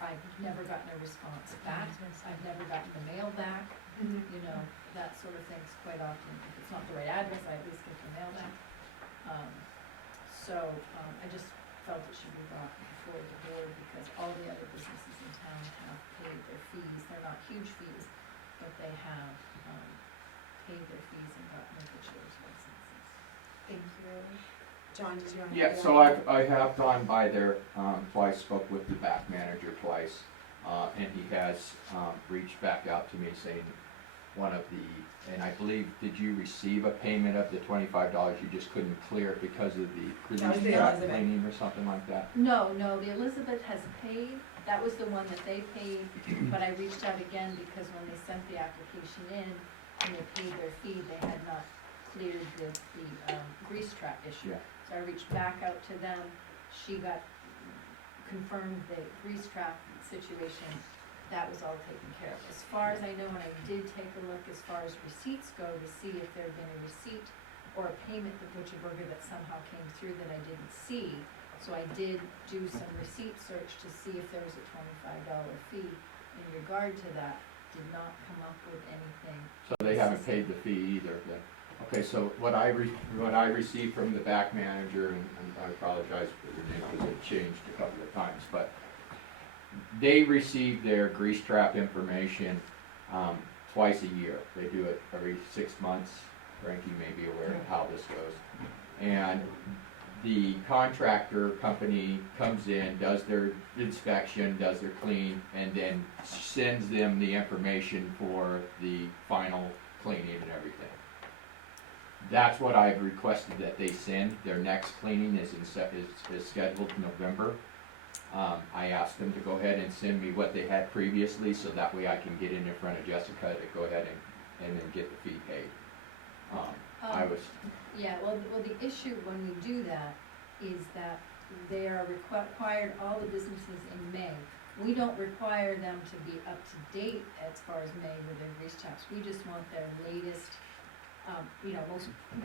I've never gotten a response back. I've never gotten the mail back. You know, that sort of thing's quite often, if it's not the right address, I at least get the mail back. I just felt it should be brought before the board because all the other businesses in town have paid their fees. They're not huge fees, but they have paid their fees and gotten their bachelor's licenses. Thank you. John, did you want to? Yeah, so I have gone by there twice, spoke with the back manager twice, and he has reached back out to me saying and I believe, did you receive a payment of the $25? You just couldn't clear it because of the grease trap cleaning or something like that? No, the Elizabeth has paid. That was the one that they paid, but I reached out again because when they sent the application in and they paid their fee, they had not cleared the grease trap issue. Yeah. So I reached back out to them. She got confirmed the grease trap situation. That was all taken care of. As far as I know, and I did take a look as far as receipts go to see if there had been a receipt or a payment to Butcher Burger that somehow came through that I didn't see. So I did do some receipt search to see if there was a $25 fee in regard to that. Did not come up with anything. So they haven't paid the fee either then? Okay, so what I received from the back manager, and I apologize for your name because it changed a couple of times, but they receive their grease trap information twice a year. They do it every 6 months. Frankie may be aware of how this goes. And the contractor company comes in, does their inspection, does their clean, and then sends them the information for the final cleaning and everything. That's what I've requested that they send. Their next cleaning is scheduled in November. I asked them to go ahead and send me what they had previously, so that way I can get in front of Jessica to go ahead and then get the fee paid. Well, the issue when we do that is that they are required, all the businesses in May. We don't require them to be up to date as far as May with their grease traps. We just want their latest,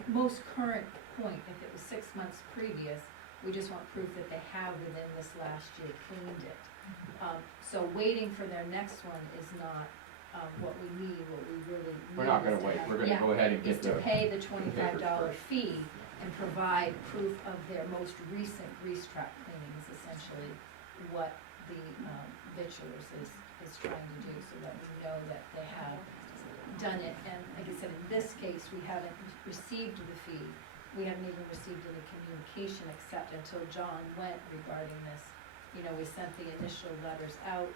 most current point. If it was 6 months previous, we just want proof that they have within this last year cleaned it. So waiting for their next one is not what we need. What we really need. We're not gonna wait. We're gonna go ahead and get to pay the $25 fee and provide proof of their most recent grease trap cleaning is essentially what the Bachelor's is trying to do, so that we know that they have done it. And like I said, in this case, we haven't received the fee. We haven't even received any communication except until John went regarding this. We sent the initial letters out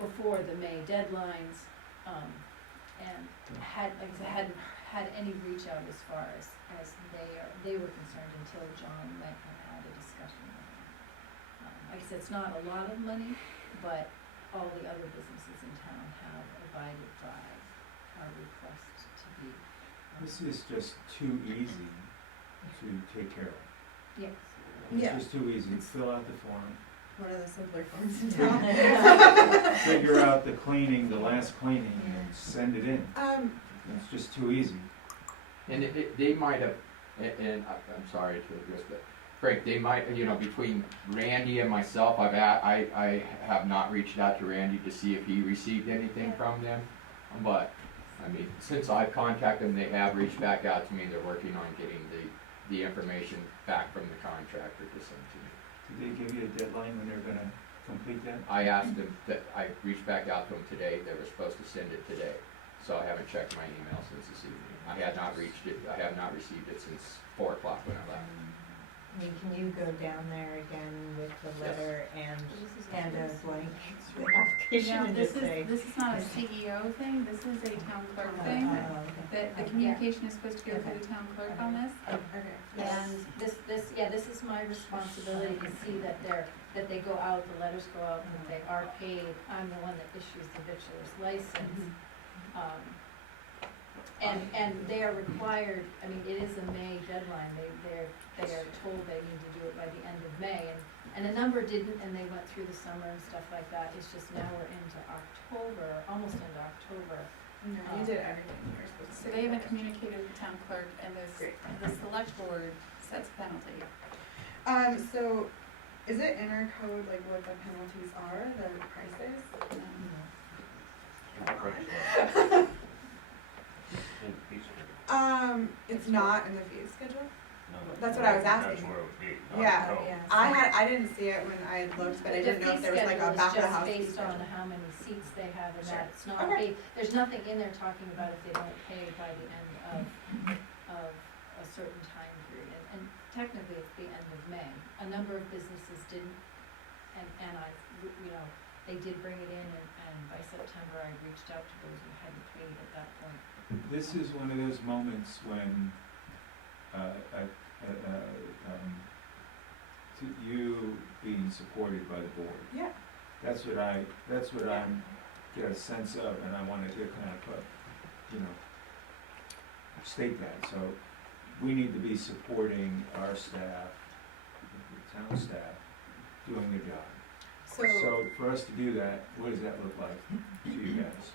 before the May deadlines, and hadn't had any reach out as far as they were concerned until John went and had a discussion with them. Like I said, it's not a lot of money, but all the other businesses in town have abided by our request to be. This is just too easy to take care of. Yes. It's just too easy. Fill out the form. One of the simpler forms in town. Figure out the cleaning, the last cleaning, and send it in. It's just too easy. And they might have, and I'm sorry to address, but Frank, they might, between Randy and myself, I have not reached out to Randy to see if he received anything from them, but I mean, since I've contacted them, they have reached back out to me, they're working on getting the information back from the contractor to send to me. Did they give you a deadline when they're gonna complete that? I asked them, that I reached back out to them today, they were supposed to send it today, so I haven't checked my email since this evening. I have not received it since 4 o'clock when I left. I mean, can you go down there again with the letter and a blank application No, and this just say? this is not a CEO thing, this is a town clerk thing. The communication is supposed to go through the town clerk on this. Okay. And this is my responsibility to see that they go out, the letters go out, and that they are paid. I'm the one that issues the victualler's license. And they are required, I mean, it is a May deadline, they are told they need to do it by the end of May, and a number didn't, and they went through the summer and stuff like that. It's just now we're into October, almost into October. No, you did everything you were supposed to. So they haven't communicated with the town clerk, and the select board sets a penalty. So, is it in our code, like what the penalties are, the prices? It's not in the fee schedule? That's what I was asking. That's where it would be. Yeah. No. I didn't see it when I looked, but I didn't know if there was like a back of the house fee The fee schedule is just based on schedule. how many seats they have and Sure. that, it's not Okay. there's nothing in there talking about if they don't pay by the end of a certain time period. And technically, it's the end of May. A number of businesses didn't, and I, they did bring it in, and by September, I reached out to those who hadn't paid at that point. This is one of those moments when, to you being supported by the board. Yeah. That's what I'm, get a sense of, and I wanted to kind of put, state that, so we need to be supporting our staff, the town staff, doing their job. So for us to do that, what does that look like to you guys?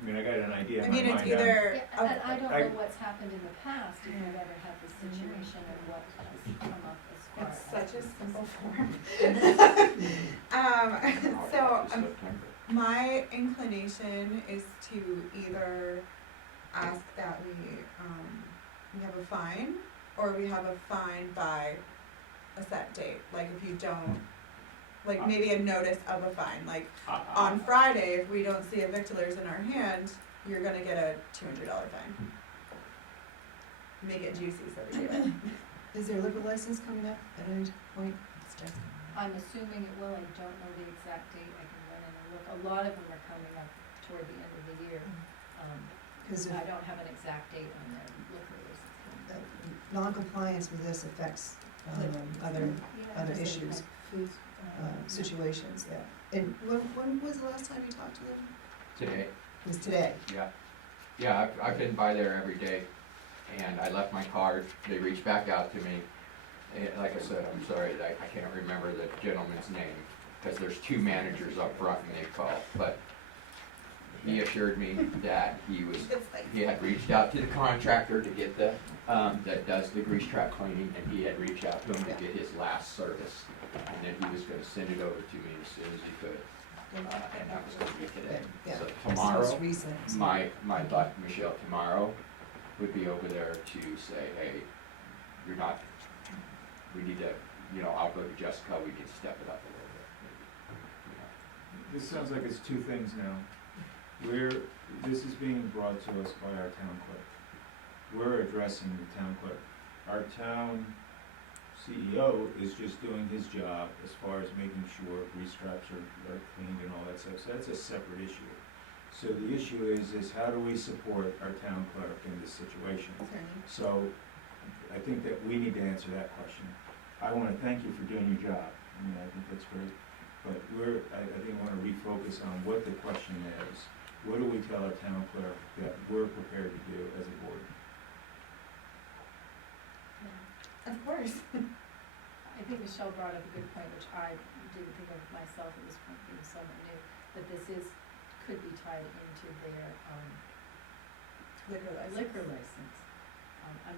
I mean, I got an idea in my mind. It's either. And I don't know what's happened in the past, if you've ever had this situation, and what has come up as far It's as. such a simple form. So, my inclination is to either ask that we have a fine, or we have a fine by a set date, like if you don't, like maybe a notice of a fine, like on Friday, if we don't see a victualers in our hand, you're gonna get a $200 fine. Make it juicy so we do it. Is there a liquor license coming up at any point? It's just- I'm assuming it will, I don't know the exact date, I can run in and look, a lot of them are coming up toward the end of the year. 'Cause if- I don't have an exact date on their liquor license. Non-compliance with this affects other issues, situations, yeah. And when was the last time you talked to them? Today. It was today. Yeah, I've been by there every day, and I left my card, they reached back out to me. And like I said, I'm sorry, I can't remember the gentleman's name, because there's 2 managers up front and they called, but he assured me that he had reached out to the contractor to get that does the grease trap cleaning, and he had reached out to him to get his last service, and then he was gonna send it over to me as soon as he could. And that was gonna be today. Yeah. So So tomorrow, it's recent. my thought, Michelle, tomorrow would be over there to say, hey, you're not, we need to, I'll go to Jessica, we need to step it up a little bit. This sounds like it's 2 things now. This is being brought to us by our town clerk. We're addressing the town clerk. Our town CEO is just doing his job as far as making sure grease traps are cleaned and all that stuff, so that's a separate issue. So the issue is how do we support our town clerk in this situation? So I think that we need to answer that question. I wanna thank you for doing your job, I think that's great, but I think I wanna refocus on what the question is. What do we tell our town clerk that we're prepared to do as a board? Of course. I think Michelle brought up a good point, which I didn't think of myself at this point, being someone new, that this could be tied into their, liquor license. I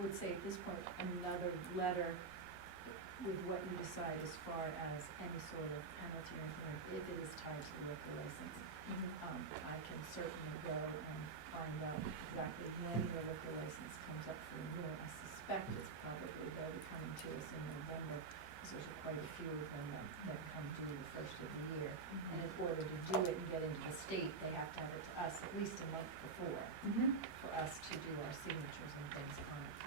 would say at this point, another letter, with what you decide as far as any sort of penalty or anything, if it is tied to the liquor license. I can certainly go and find out exactly when the liquor license comes up for renewal. I suspect it's probably they'll be coming to us in November, because there's quite a few of them that come due the first of the year. And in order to do it and get into the state, they have to have it to us at least a month before, for us to do our signatures and things on it.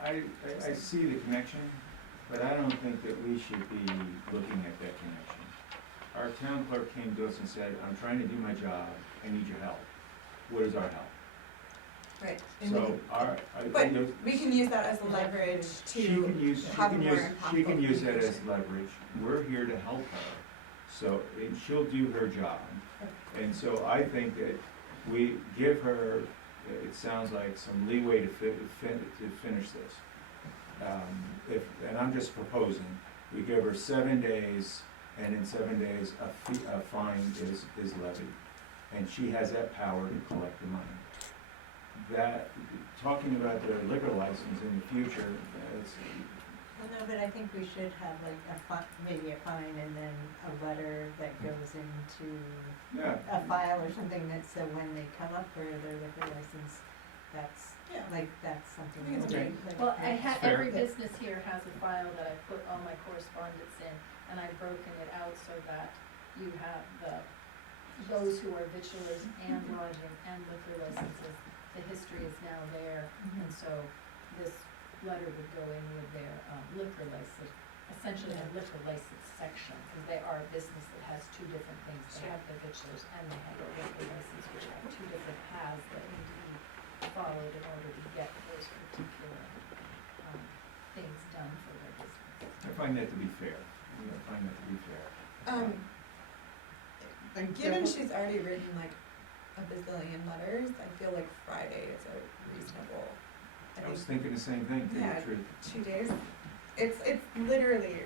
I see the connection, but I don't think that we should be looking at that connection. Our town clerk came to us and said, I'm trying to do my job, I need your help. What is our help? Right. So But we can use that as a leverage to have a more impactful. She can use that as leverage. We're here to help her, so, and she'll do her job. And so I think that we give her, it sounds like, some leeway to finish this. And I'm just proposing, we give her 7 days, and in 7 days, a fine is levied. And she has that power to collect the money. That, talking about the liquor license in the future, Well, no, but I think we should have like maybe a fine and then a letter that goes into a file or something that, so when they come up for their liquor license, that's, that's something. Well, every business here has a file that I put all my correspondence in, and I've broken it out so that you have those who are victualers and lodging and liquor licenses. The history is now there, and so this letter would go in with their liquor license, essentially a liquor license section, because they are a business that has two different things. They have the victualers and they have a liquor license, which have two different paths that need to be followed in order to get those particular things done for their business. I find that to be fair. I find that to be fair. Given she's already written like a bazillion letters, I feel like Friday is a reasonable. I was thinking the same thing, to tell you the truth. 2 days. It's literally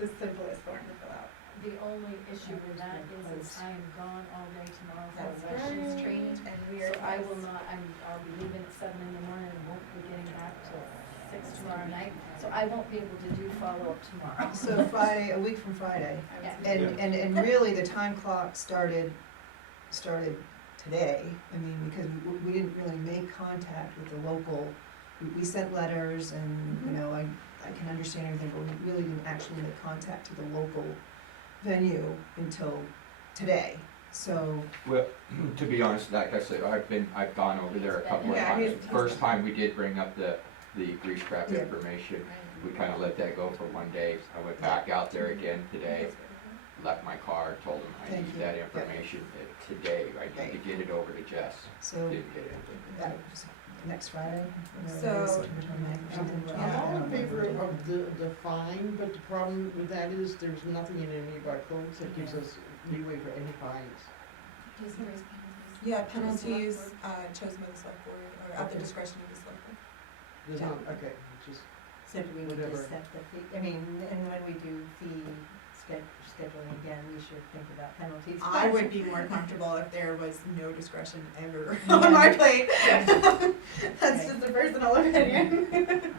the simplest form to fill out. The only issue with that is I am gone all day tomorrow for That's elections right. training, And we are so I will not, I'll be leaving at 7 in the morning and won't be getting back till 6 tomorrow night, so I won't be able to do follow-up tomorrow. So Friday, a week from Friday. Yeah. And really, the time clock started today. I mean, because we didn't really make contact with the local, we sent letters and, you know, I can understand everything, but we really didn't actually make contact to the local venue until today. So, Well, to be honest, like I said, I've gone over there a couple of times. First time we did bring up the grease trap information, we kinda let that go for 1 day. I went back out there again today, left my car, told them I need that information today. I need to get it over to Jess. so, Didn't get it. next Friday, So- September 29th or something. I'm all in favor of the fine, but the problem with that is there's nothing in any of our codes that gives us leeway for any fines. Yeah, penalties chosen by the select board or at the discretion of the select board. There's not, okay, just, So do we need to Whatever. set the fee, I mean, and when we do fee scheduling again, we should think about penalties. I would be more comfortable if there was no discretion ever on my plate. That's just a personal opinion.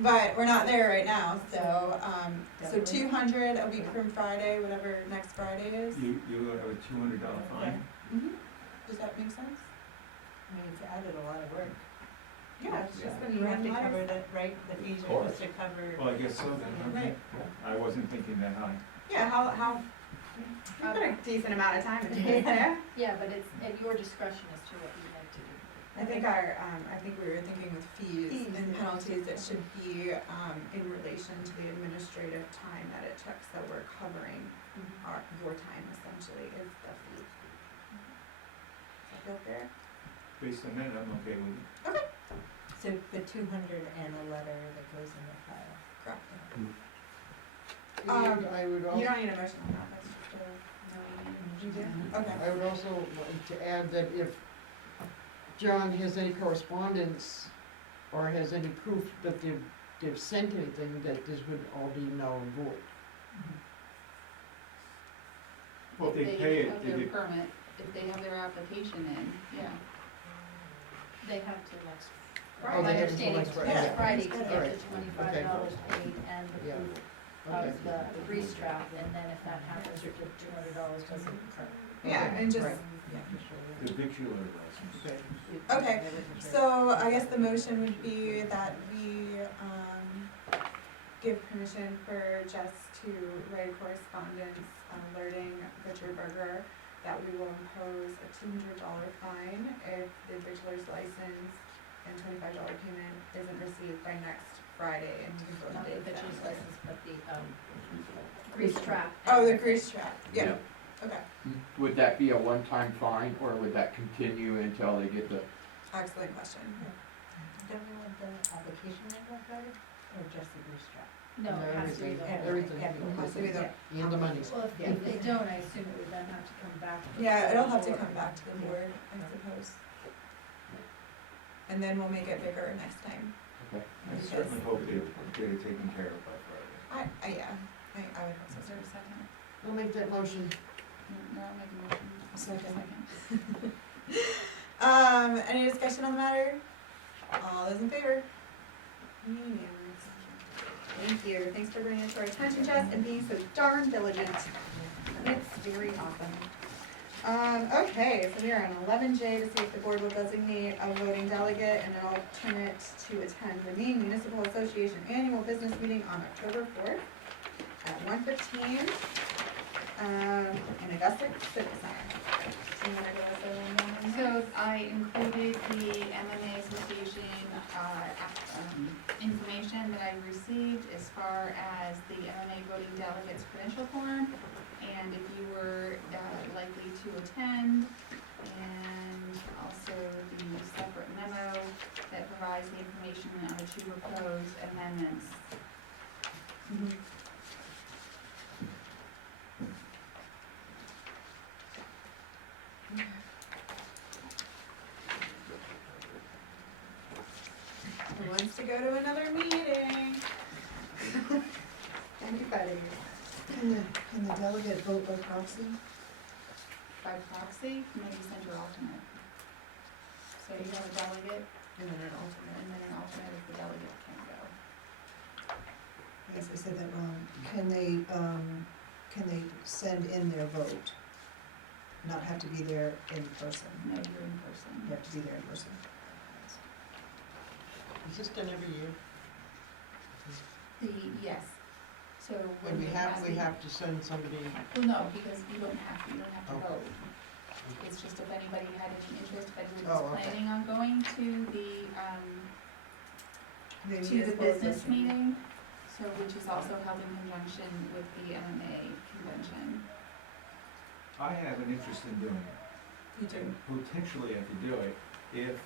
But we're not there right now, so, so 200 a week from Friday, whatever next Friday is. You have a $200 fine? Does that make sense? I mean, it's added a lot of work. Yeah, it's just when You you have run to cover letters. the, right, the fees Of are course. supposed to cover. Well, I guess so then, Right. I wasn't thinking that high. Yeah, how, we've got a decent amount of time in there. Yeah, but it's at your discretion as to what you'd like to do. I think I think we were thinking with fees and penalties, it should be, in relation to the administrative time that it checks that we're covering your time essentially is the fee. Does that feel fair? Based on that, I'm okay with it. So the 200 and a letter that goes in the file. Correct. and I would also. You don't need a motion on that, that's just a, you do? Okay. I would also like to add that if John has any correspondence or has any proof that they've sent anything, that this would all be null and void. Well, if they pay it, have their permit, if they have their application in, yeah. They have till next Oh, My they have understanding until is next next Friday to get Alright. the $25 paid and the Yeah. proof Okay. of the grease trap, and then if that happens, your $200 doesn't occur. Yeah, and just, Right. The victular license. Okay. okay, so I guess the motion would be that we, give permission for Jess to write a correspondence alerting Richard Berger that we will impose a $200 fine if the victualer's license and $25 payment isn't received by next Friday, and he can go Not to the bid bitch's then. license, but the, grease trap. Oh, the grease trap, yeah, okay, Would that be a one-time fine, or would that continue until they get the, excellent question. Don't we want the application like that, or just the grease trap? No, it has to be the whole. Everything. Has to be the, And the money. Well, if they don't, I assume it would then have to come back. yeah, it'll have to come back to the board, I suppose. And then we'll make it bigger next time. okay. I certainly hope they get it taken care of by Friday. Yeah, I would hope so. Is there a second? I'll make that motion. No, I'll make a motion. Second. Any discussion on the matter? All those in favor? Unanimous. Thank you, thanks for bringing it to our attention, Jess, and being so darn diligent. It's very awesome. Okay, so we are on 11J to see if the board will designate a voting delegate and an alternate to attend the Maine Municipal Association Annual Business Meeting on October 4th at 1:15 in Augusta Civic Center. Do you wanna go with the one? So I included the MMA Association, information that I received as far as the MMA voting delegates credential form, and if you were, likely to attend, and also the separate memo that provides the information on the two proposed amendments. Who wants to go to another meeting? Anybody? Can the delegate vote by proxy? By proxy, maybe send your alternate. So you have a delegate, And then an alternate. and then an alternate if the delegate can't go. I guess I said that wrong. Can they send in their vote? Not have to be there in person? No, you're in person. You have to be there in person. Is this done every year? Yes, so when And we they have to send somebody, Well, no, because you don't have to Oh. vote. It's just if anybody had any interest, if anybody Oh, was okay. planning on going to the Municipal business association. meeting, so which is also held in conjunction with the MMA convention. I have an interest in doing it. You do. Potentially I could do it if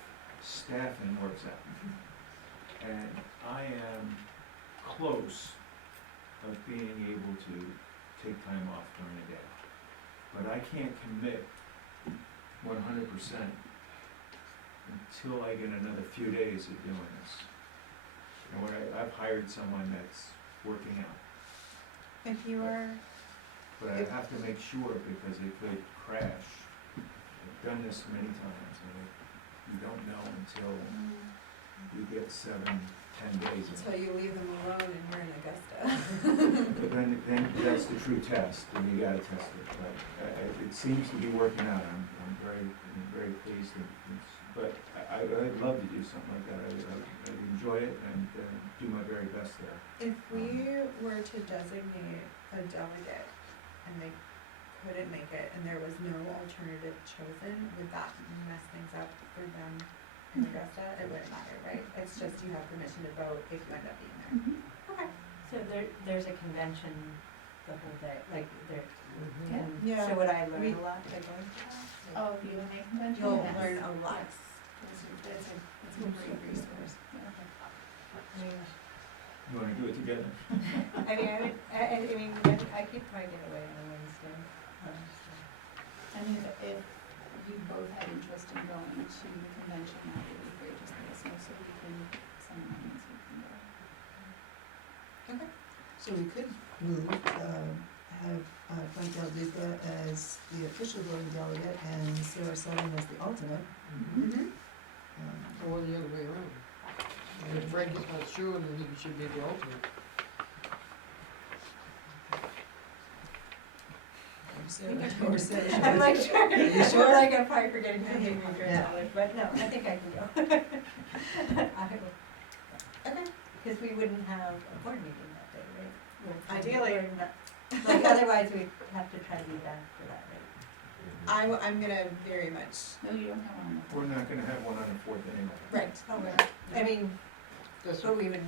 staffing works out. And I am close of being able to take time off during the day. But I can't commit 100% until I get another few days of doing this. And I've hired someone that's working out, If you were, but I have to make sure because it could crash. I've done this many times, and you don't know until you get 7-10 days. in. until you leave them alone and you're in Augusta. But then that's the true test, and you gotta test it, but it seems to be working out, I'm very pleased, but I'd love to do something like that, I'd enjoy it and do my very best there. If we were to designate a delegate and they couldn't make it and there was no alternative chosen, would that mess things up for them in Augusta? It wouldn't matter, right? It's just you have permission to vote if you end up being there. Okay. So there's a convention the whole day, like there, and Yeah. so would I learn We- a lot by going to that? Oh, the MMA convention? You'll Yes. learn a lot. Yes. It's a great resource. Yeah. You wanna do it together? I mean, I could probably get away on a Wednesday. I mean, if you both had interest in going to the convention, that would be great, just let us know so we can send them so we can go. So we could move, have Frank Del Duca as the official voting delegate and Sarah Sullivan as the alternate. Mm-hmm. or the other way around. if Frank is not sure, then he should be the alternate. Conversation. I'm like, sure, Are you sure? like I'm probably forgetting my name, Yeah. but no, I think I can go. I will. Okay. Because we wouldn't have a board meeting that day, right? Ideally. Like, otherwise we'd have to try to be back for that, right? I'm gonna very much, No, you don't have one. We're not gonna have one on the fourth anyway. right, Oh, right. I mean, That's but we would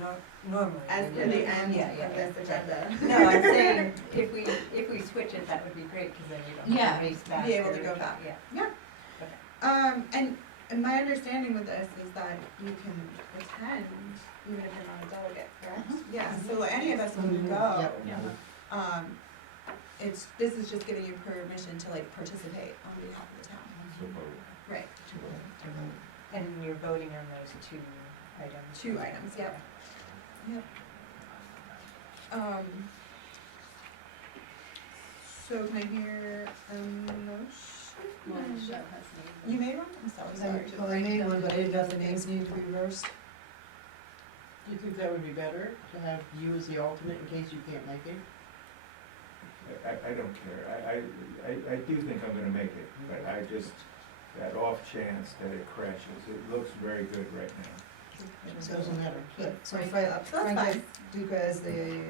normally. as we for would. the end Yeah, of yeah, this yeah. agenda. No, I'm saying, if we switch it, that would be great, because then you don't have Yeah. to race back. Be able to or- go back. Yeah. And my understanding with this is that you can attend even if you're not a delegate, correct? Yeah, so any of us can go. This is just giving you permission to like participate on behalf of the town. Right, And you're voting on those two items. 2 items, yep. Yep. So can I hear a motion? You made one? I'm so sorry. Well, I made one, but I didn't know if the names need to be reversed. Do you think that would be better, to have you as the alternate in case you can't make it? I don't care, I do think I'm gonna make it, but I just, that off chance that it crashes, it looks very good right now. It doesn't matter. So Frank Duca as the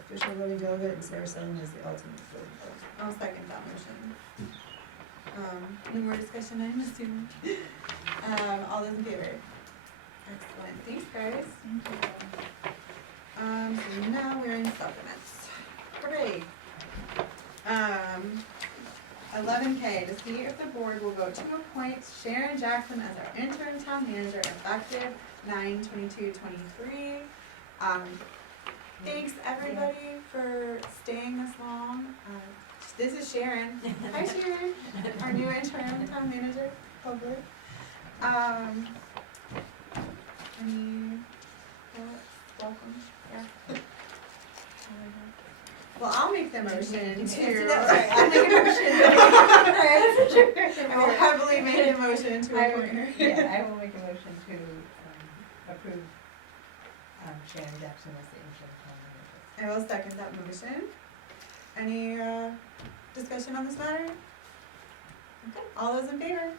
official voting delegate and Sarah Sullivan as the alternate voting delegate. I'll second that motion. No more discussion, I'm assuming. All those in favor? Excellent, thanks guys. So now we're in supplements. Hooray. 11K, to see if the board will vote to appoint Sharon Jackson as our interim town manager effective 9/22/23. Thanks everybody for staying this long. This is Sharon. Hi Sharon, our new interim town manager, hopefully. Any thoughts? Welcome. Yeah. Well, I'll make the motion to. I'll make a motion. I will heavily make a motion to appoint her. Yeah, I will make a motion to approve Sharon Jackson as the interim town manager. I will second that motion. Any discussion on this matter? Okay, all those in favor?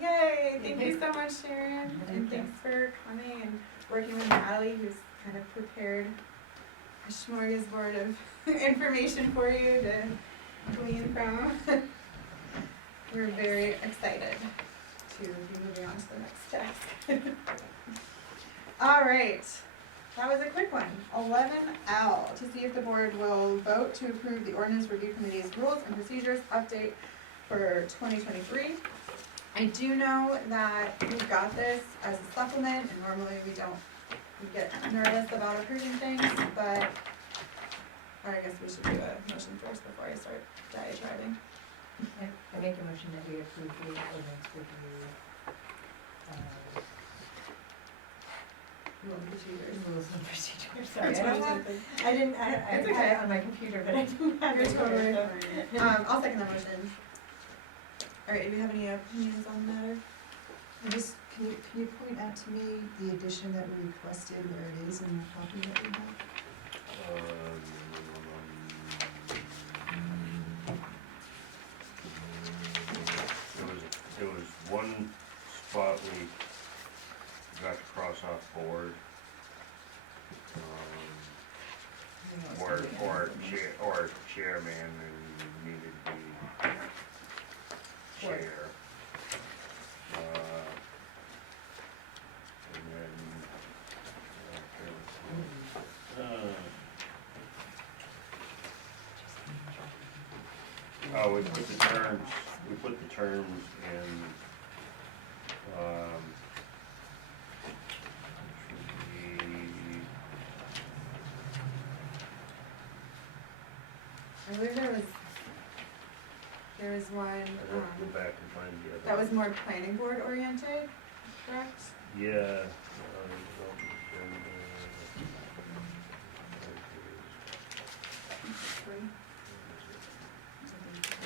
Yay, thank you so much, Sharon, and thanks for coming and working with Natalie, who's kind of prepared a smorgasbord of information for you to glean from. We're very excited to be moving on to the next task. All right, that was a quick one. 11L, to see if the board will vote to approve the ordinance review committee's rules and procedures update for 2023. I do know that we've got this as a supplement, and normally we get nervous about approving things, but I guess we should do a motion first before I start diatribing. I make a motion that we approve the ordinance review. Rules and procedures, sorry. It's I didn't, I It's had okay. it on my computer, but I didn't have You're it. totally fine. I'll second that motion. All right, do we have any opinions on the matter? And just, can you point out to me the addition that we requested, where it is in the copy that we have? There was one spot we got to cross off board. Or chairman needed to be chair. And then, we put the terms in, I believe there was one, I have to go back and find the other. that was more planning board oriented, correct? Yeah.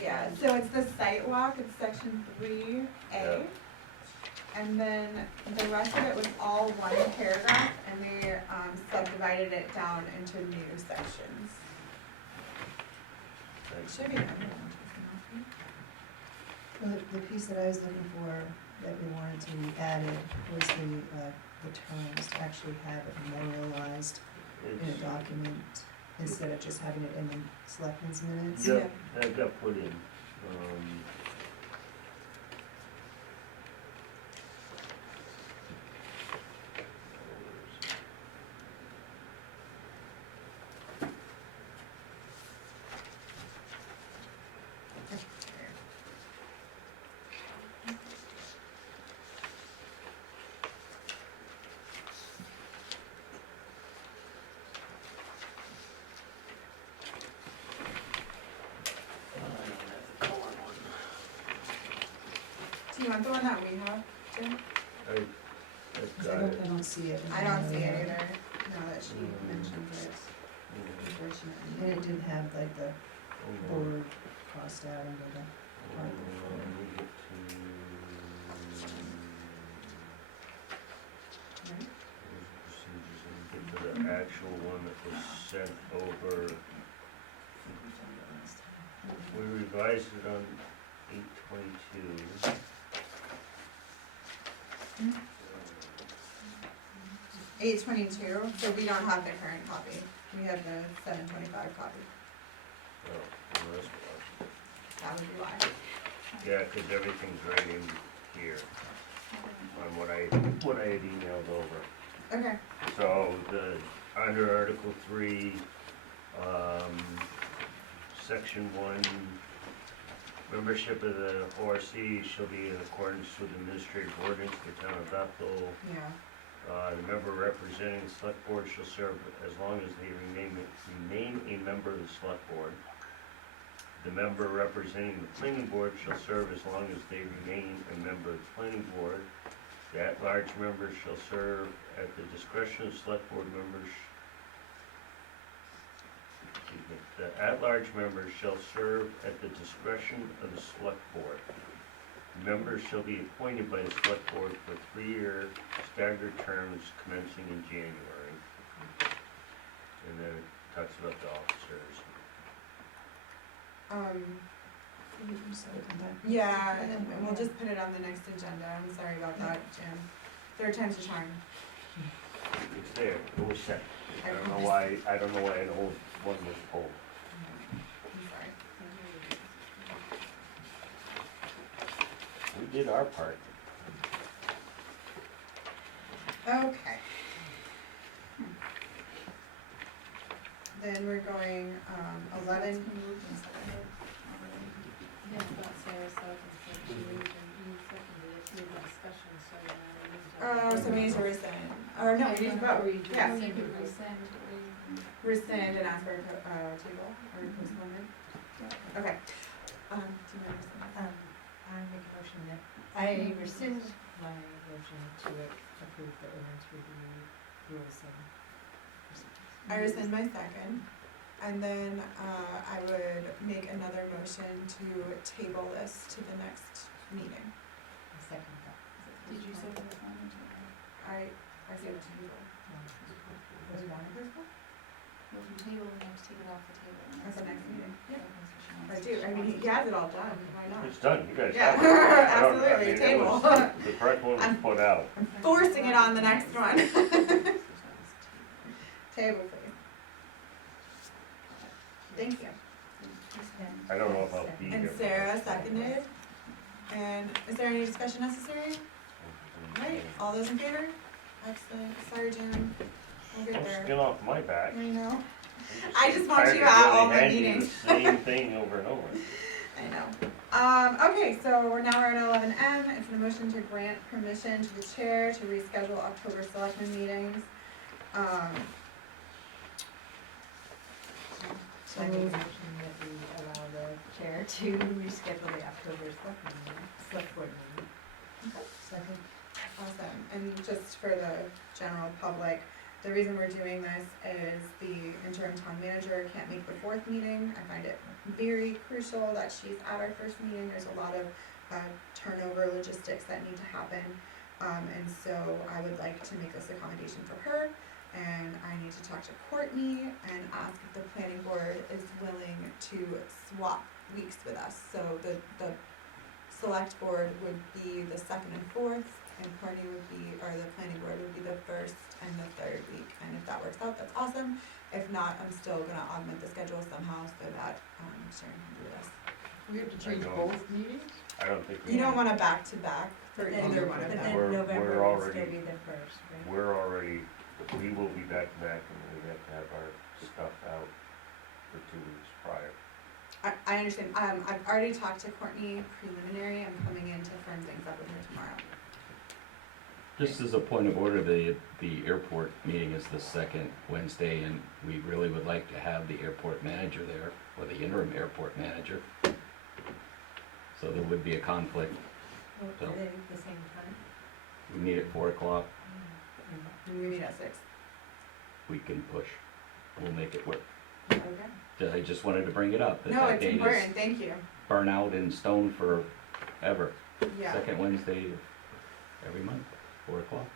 Yeah, so it's the site walk, it's section 3A. Yeah. And then the rest of it was all one paragraph, and they subdivided it down into new sections. It should be. Well, the piece that I was looking for, that we wanted to be added, was the terms, to actually have it memorialized in a document, instead of just having it in the selectmen's minutes. Yeah, that got put in, Do you want the one that we have, Jim? I've 'Cause got it. I don't see it. I don't see it either, now that she mentioned it. Unfortunately, and it didn't have like the board crossed out under the article. Get to the actual one that was sent over. We revised it on 8/22. 8/22, so we don't have the current copy, we have the 7/25 copy, Oh, well, that's why. that would be why. Yeah, 'cause everything's right in here on what I had emailed over. Okay, So under Article 3, Section 1, membership of the ORC shall be in accordance with administrative ordinance for the town of Bethel. yeah, The member representing the select board shall serve as long as they remain a member of the select board. The member representing the planning board shall serve as long as they remain a member of the planning board. The at-large members shall serve at the discretion of select board members. The at-large members shall serve at the discretion of the select board. Members shall be appointed by the select board for 3-year staggered terms commencing in January. And then it talks about the officers. yeah, and we'll just put it on the next agenda, I'm sorry about that, Jim. Third time's a charm. It's there, it was sent. I don't know why an old one was pulled. I'm sorry. We did our part. Okay. Then we're going, 11. Yeah, but Sarah said she moved and you seconded it, we had discussion, so So we need to rescind, or no, we need to vote, yeah. Rescind and ask for a table or postponement. Okay. Do you want to rescind? I make a motion that, I rescind my motion to approve the ordinance review rules and procedures. I rescind my second, and then I would make another motion to table this to the next meeting. I second that. Did you say the phone? I said table. Was it one of those? Well, if you table, we have to take it off the table. At the next meeting. Yeah. I do, I mean, he has it all done, why not? It's done, you guys Yeah, have it. I don't- I absolutely, mean, it table. was- The correct one was put out. I'm forcing it on the next one. Table, please. Thank you. I don't know if I'll be here. And Sarah seconded. And is there any discussion necessary? Right, all those in favor? Excellent, sorry Jim, we'll get Don't there. skin off my back. I know, I'm I just want tired you of at all really the handing you meetings. the same thing over and over. I know. Okay, so we're at 11M, it's an motion to grant permission to the chair to reschedule October selectmen meetings. So I make a motion that we allow the chair to reschedule the October select board meeting. Second. Awesome, and just for the general public, the reason we're doing this is the interim town manager can't make the 4th meeting. I find it very crucial that she's at our first meeting, there's a lot of turnover logistics that need to happen. And so I would like to make this accommodation for her, and I need to talk to Courtney and ask if the planning board is willing to swap weeks with us. So the select board would be the second and fourth, and Courtney would be, or the planning board would be the first and the third week. And if that works out, that's awesome. If not, I'm still gonna augment the schedule somehow so that, Sharon can do this. We have to change both meetings? I don't think. You don't want a back-to-back for But then- either one of But them. We're then November would already- still be the first, right? We're already, we will be back to back and we have to have our stuff out for 2 weeks prior. I understand. I've already talked to Courtney preliminary. I'm coming in to firm things up with her tomorrow. Just as a point of order, the airport meeting is the second Wednesday, and we really would like to have the airport manager there, or the interim airport manager. So there would be a conflict. Well, So- are they at the same time? We meet at 4 o'clock, We meet at 6. we can push, we'll make it work. Okay. I just wanted to bring it up, that No, that it's date is important. Thank you. burn out in stone forever. Yeah. Second Wednesday of every month, 4 o'clock.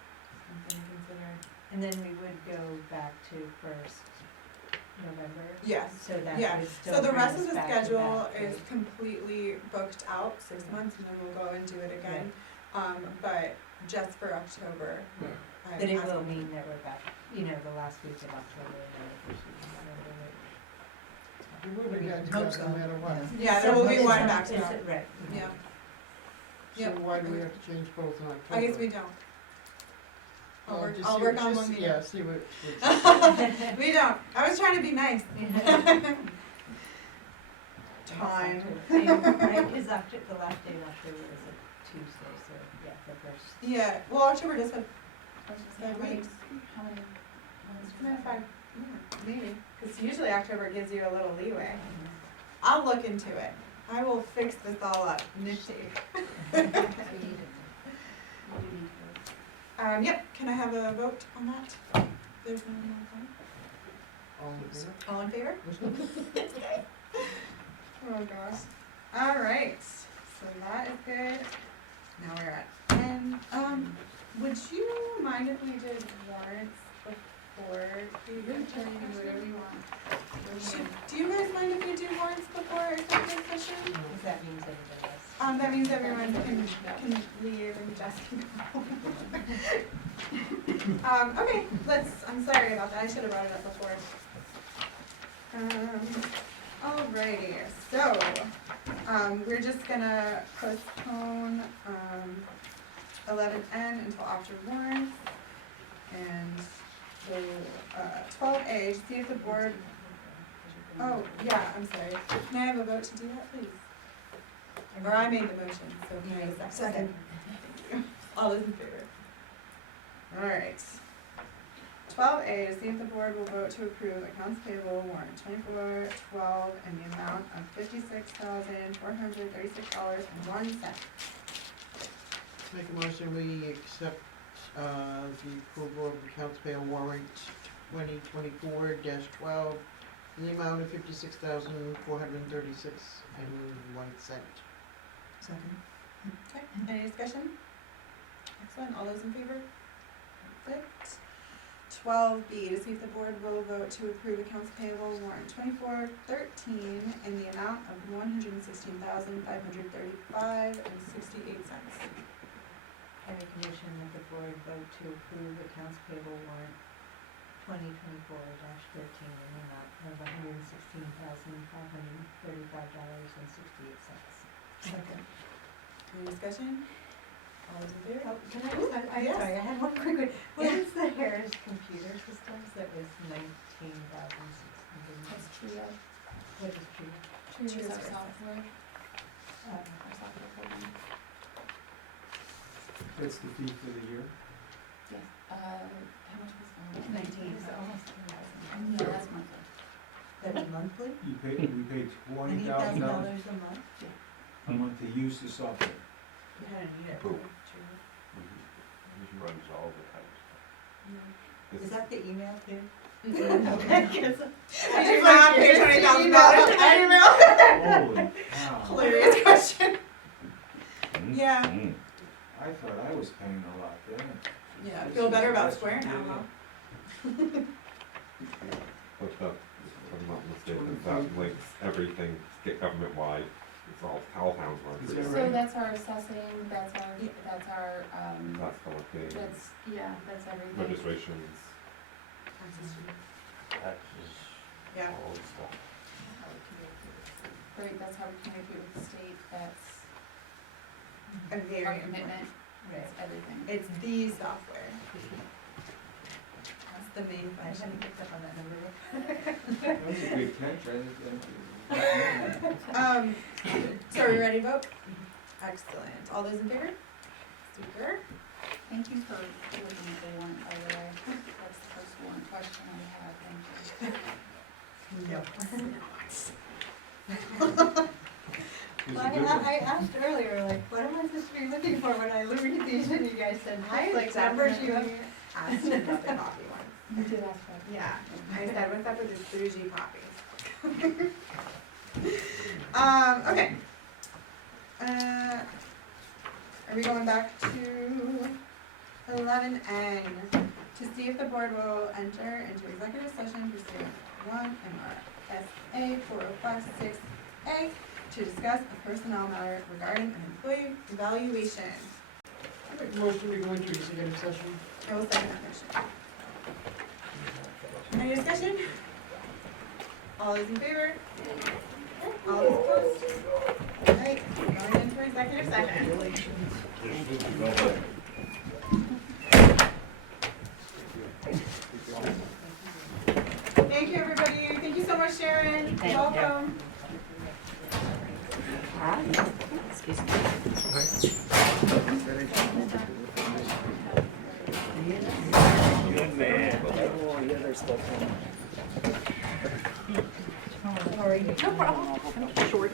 Something to consider. And then we would go back to first November? Yes. So that Yeah. would still So the bring rest us of the back to schedule back, is right? completely booked out 6 months, and then we'll go and do it again. But just for October. I'm But it asking- will mean that we're back, the last week of October and then the first week of November. We will be back to Hope back so. no matter what. Yeah, there will be It's one not- back to it's- back. Right. Yeah. So Yep. why do we have to change both in October? I guess we don't. I'll work, Just I'll see work what on you one see- meeting. Yeah, see what. We don't. I was trying to be nice. Time. Right, because the last day of October is a Tuesday, so yeah, the first. Yeah, well, October does have How 5 many, weeks. how many ones do we have? 5, yeah, maybe. Because usually October gives you a little leeway. I'll look into it. I will fix this all up. Nifty. Yep, can I have a vote on that? There's no more vote. All in favor? All in favor? Oh gosh. All right, so that is good. Now we're at 10. Would you mind if we did warrants before we You can do whatever you want. do you guys mind if we do warrants before executive session? Because that means everybody else. That means everyone can leave and Jess can go. Okay, I'm sorry about that, I should have brought it up before. Alrighty, so, we're just gonna postpone, 11N until after warrants. And so, 12A, to see if the board, oh, yeah, I'm sorry, can I have a vote to do that, please? Or I made the motion, so can I have a second? All those in favor? Alright. 12A, to see if the board will vote to approve accounts payable warrant 2412 in the amount of $56,436.01. Make a motion, we accept, the approval of accounts payable warrant 2024-12 in the amount of $56,436.01. Second. Okay, any discussion? Excellent, all those in favor? Perfect. 12B, to see if the board will vote to approve accounts payable warrant 2413 in the amount of $116,535.68. I make a motion that the board vote to approve accounts payable warrant 2024-13 in the amount of $116,535.68. Second. Any discussion? All those in favor? Oh, can I just, I'm Yes. sorry, I had one quick one. What is the Harris Computer Systems that was $19,600? That's Trio. What is Trio? Trio is our Trio. software, our software program. That's the fee for the year? Yes, how much was it? 19. It's almost 2,000. No, that's monthly. That was monthly? We paid $20,000 $20,000 a month? a month to use the software. You had a unit. Who? Trio. He runs all the time. Is that the email too? Okay. Did you not pay $20,000 on email? Holy cow. Hilarious question. Mm, Yeah. mm. I I thought I was paying a lot then. Yeah, feel better about Square now, huh? But if I'm not mistaken, that links everything, get government-wide, it's all towns run through. So that's our assessing, that's our, That's collecting, that's everything. registrations. Taxes, Yeah. all that stuff. Right, that's how we communicate with the state, that's A very our important. commitment, it's everything. It's the software. That's the main I function. hadn't picked up on that number. That was a good catch, So are we ready to vote? Excellent. All those in favor? Super. Thank you for looking at the warrant, by the way, that's the first warrant question I had, thank you. Well, I asked earlier, like, what am I supposed to be looking for when I read these, and you guys said, I like, numbers you have. asked him about the coffee one. You did ask that. Yeah, I said, what's up with this bougie coffee? Okay. Are we going back to 11N? To see if the board will enter into executive session pursuant to 1 MRSA 4056A to discuss a personnel matter regarding an employee evaluation. I make a motion to go into executive session. I will second that motion. Any discussion? All those in favor? All those opposed? Alright, going into executive session. Thank you, everybody. Thank you so much, Sharon. Welcome. Good man. Sorry. No problem. I'm short.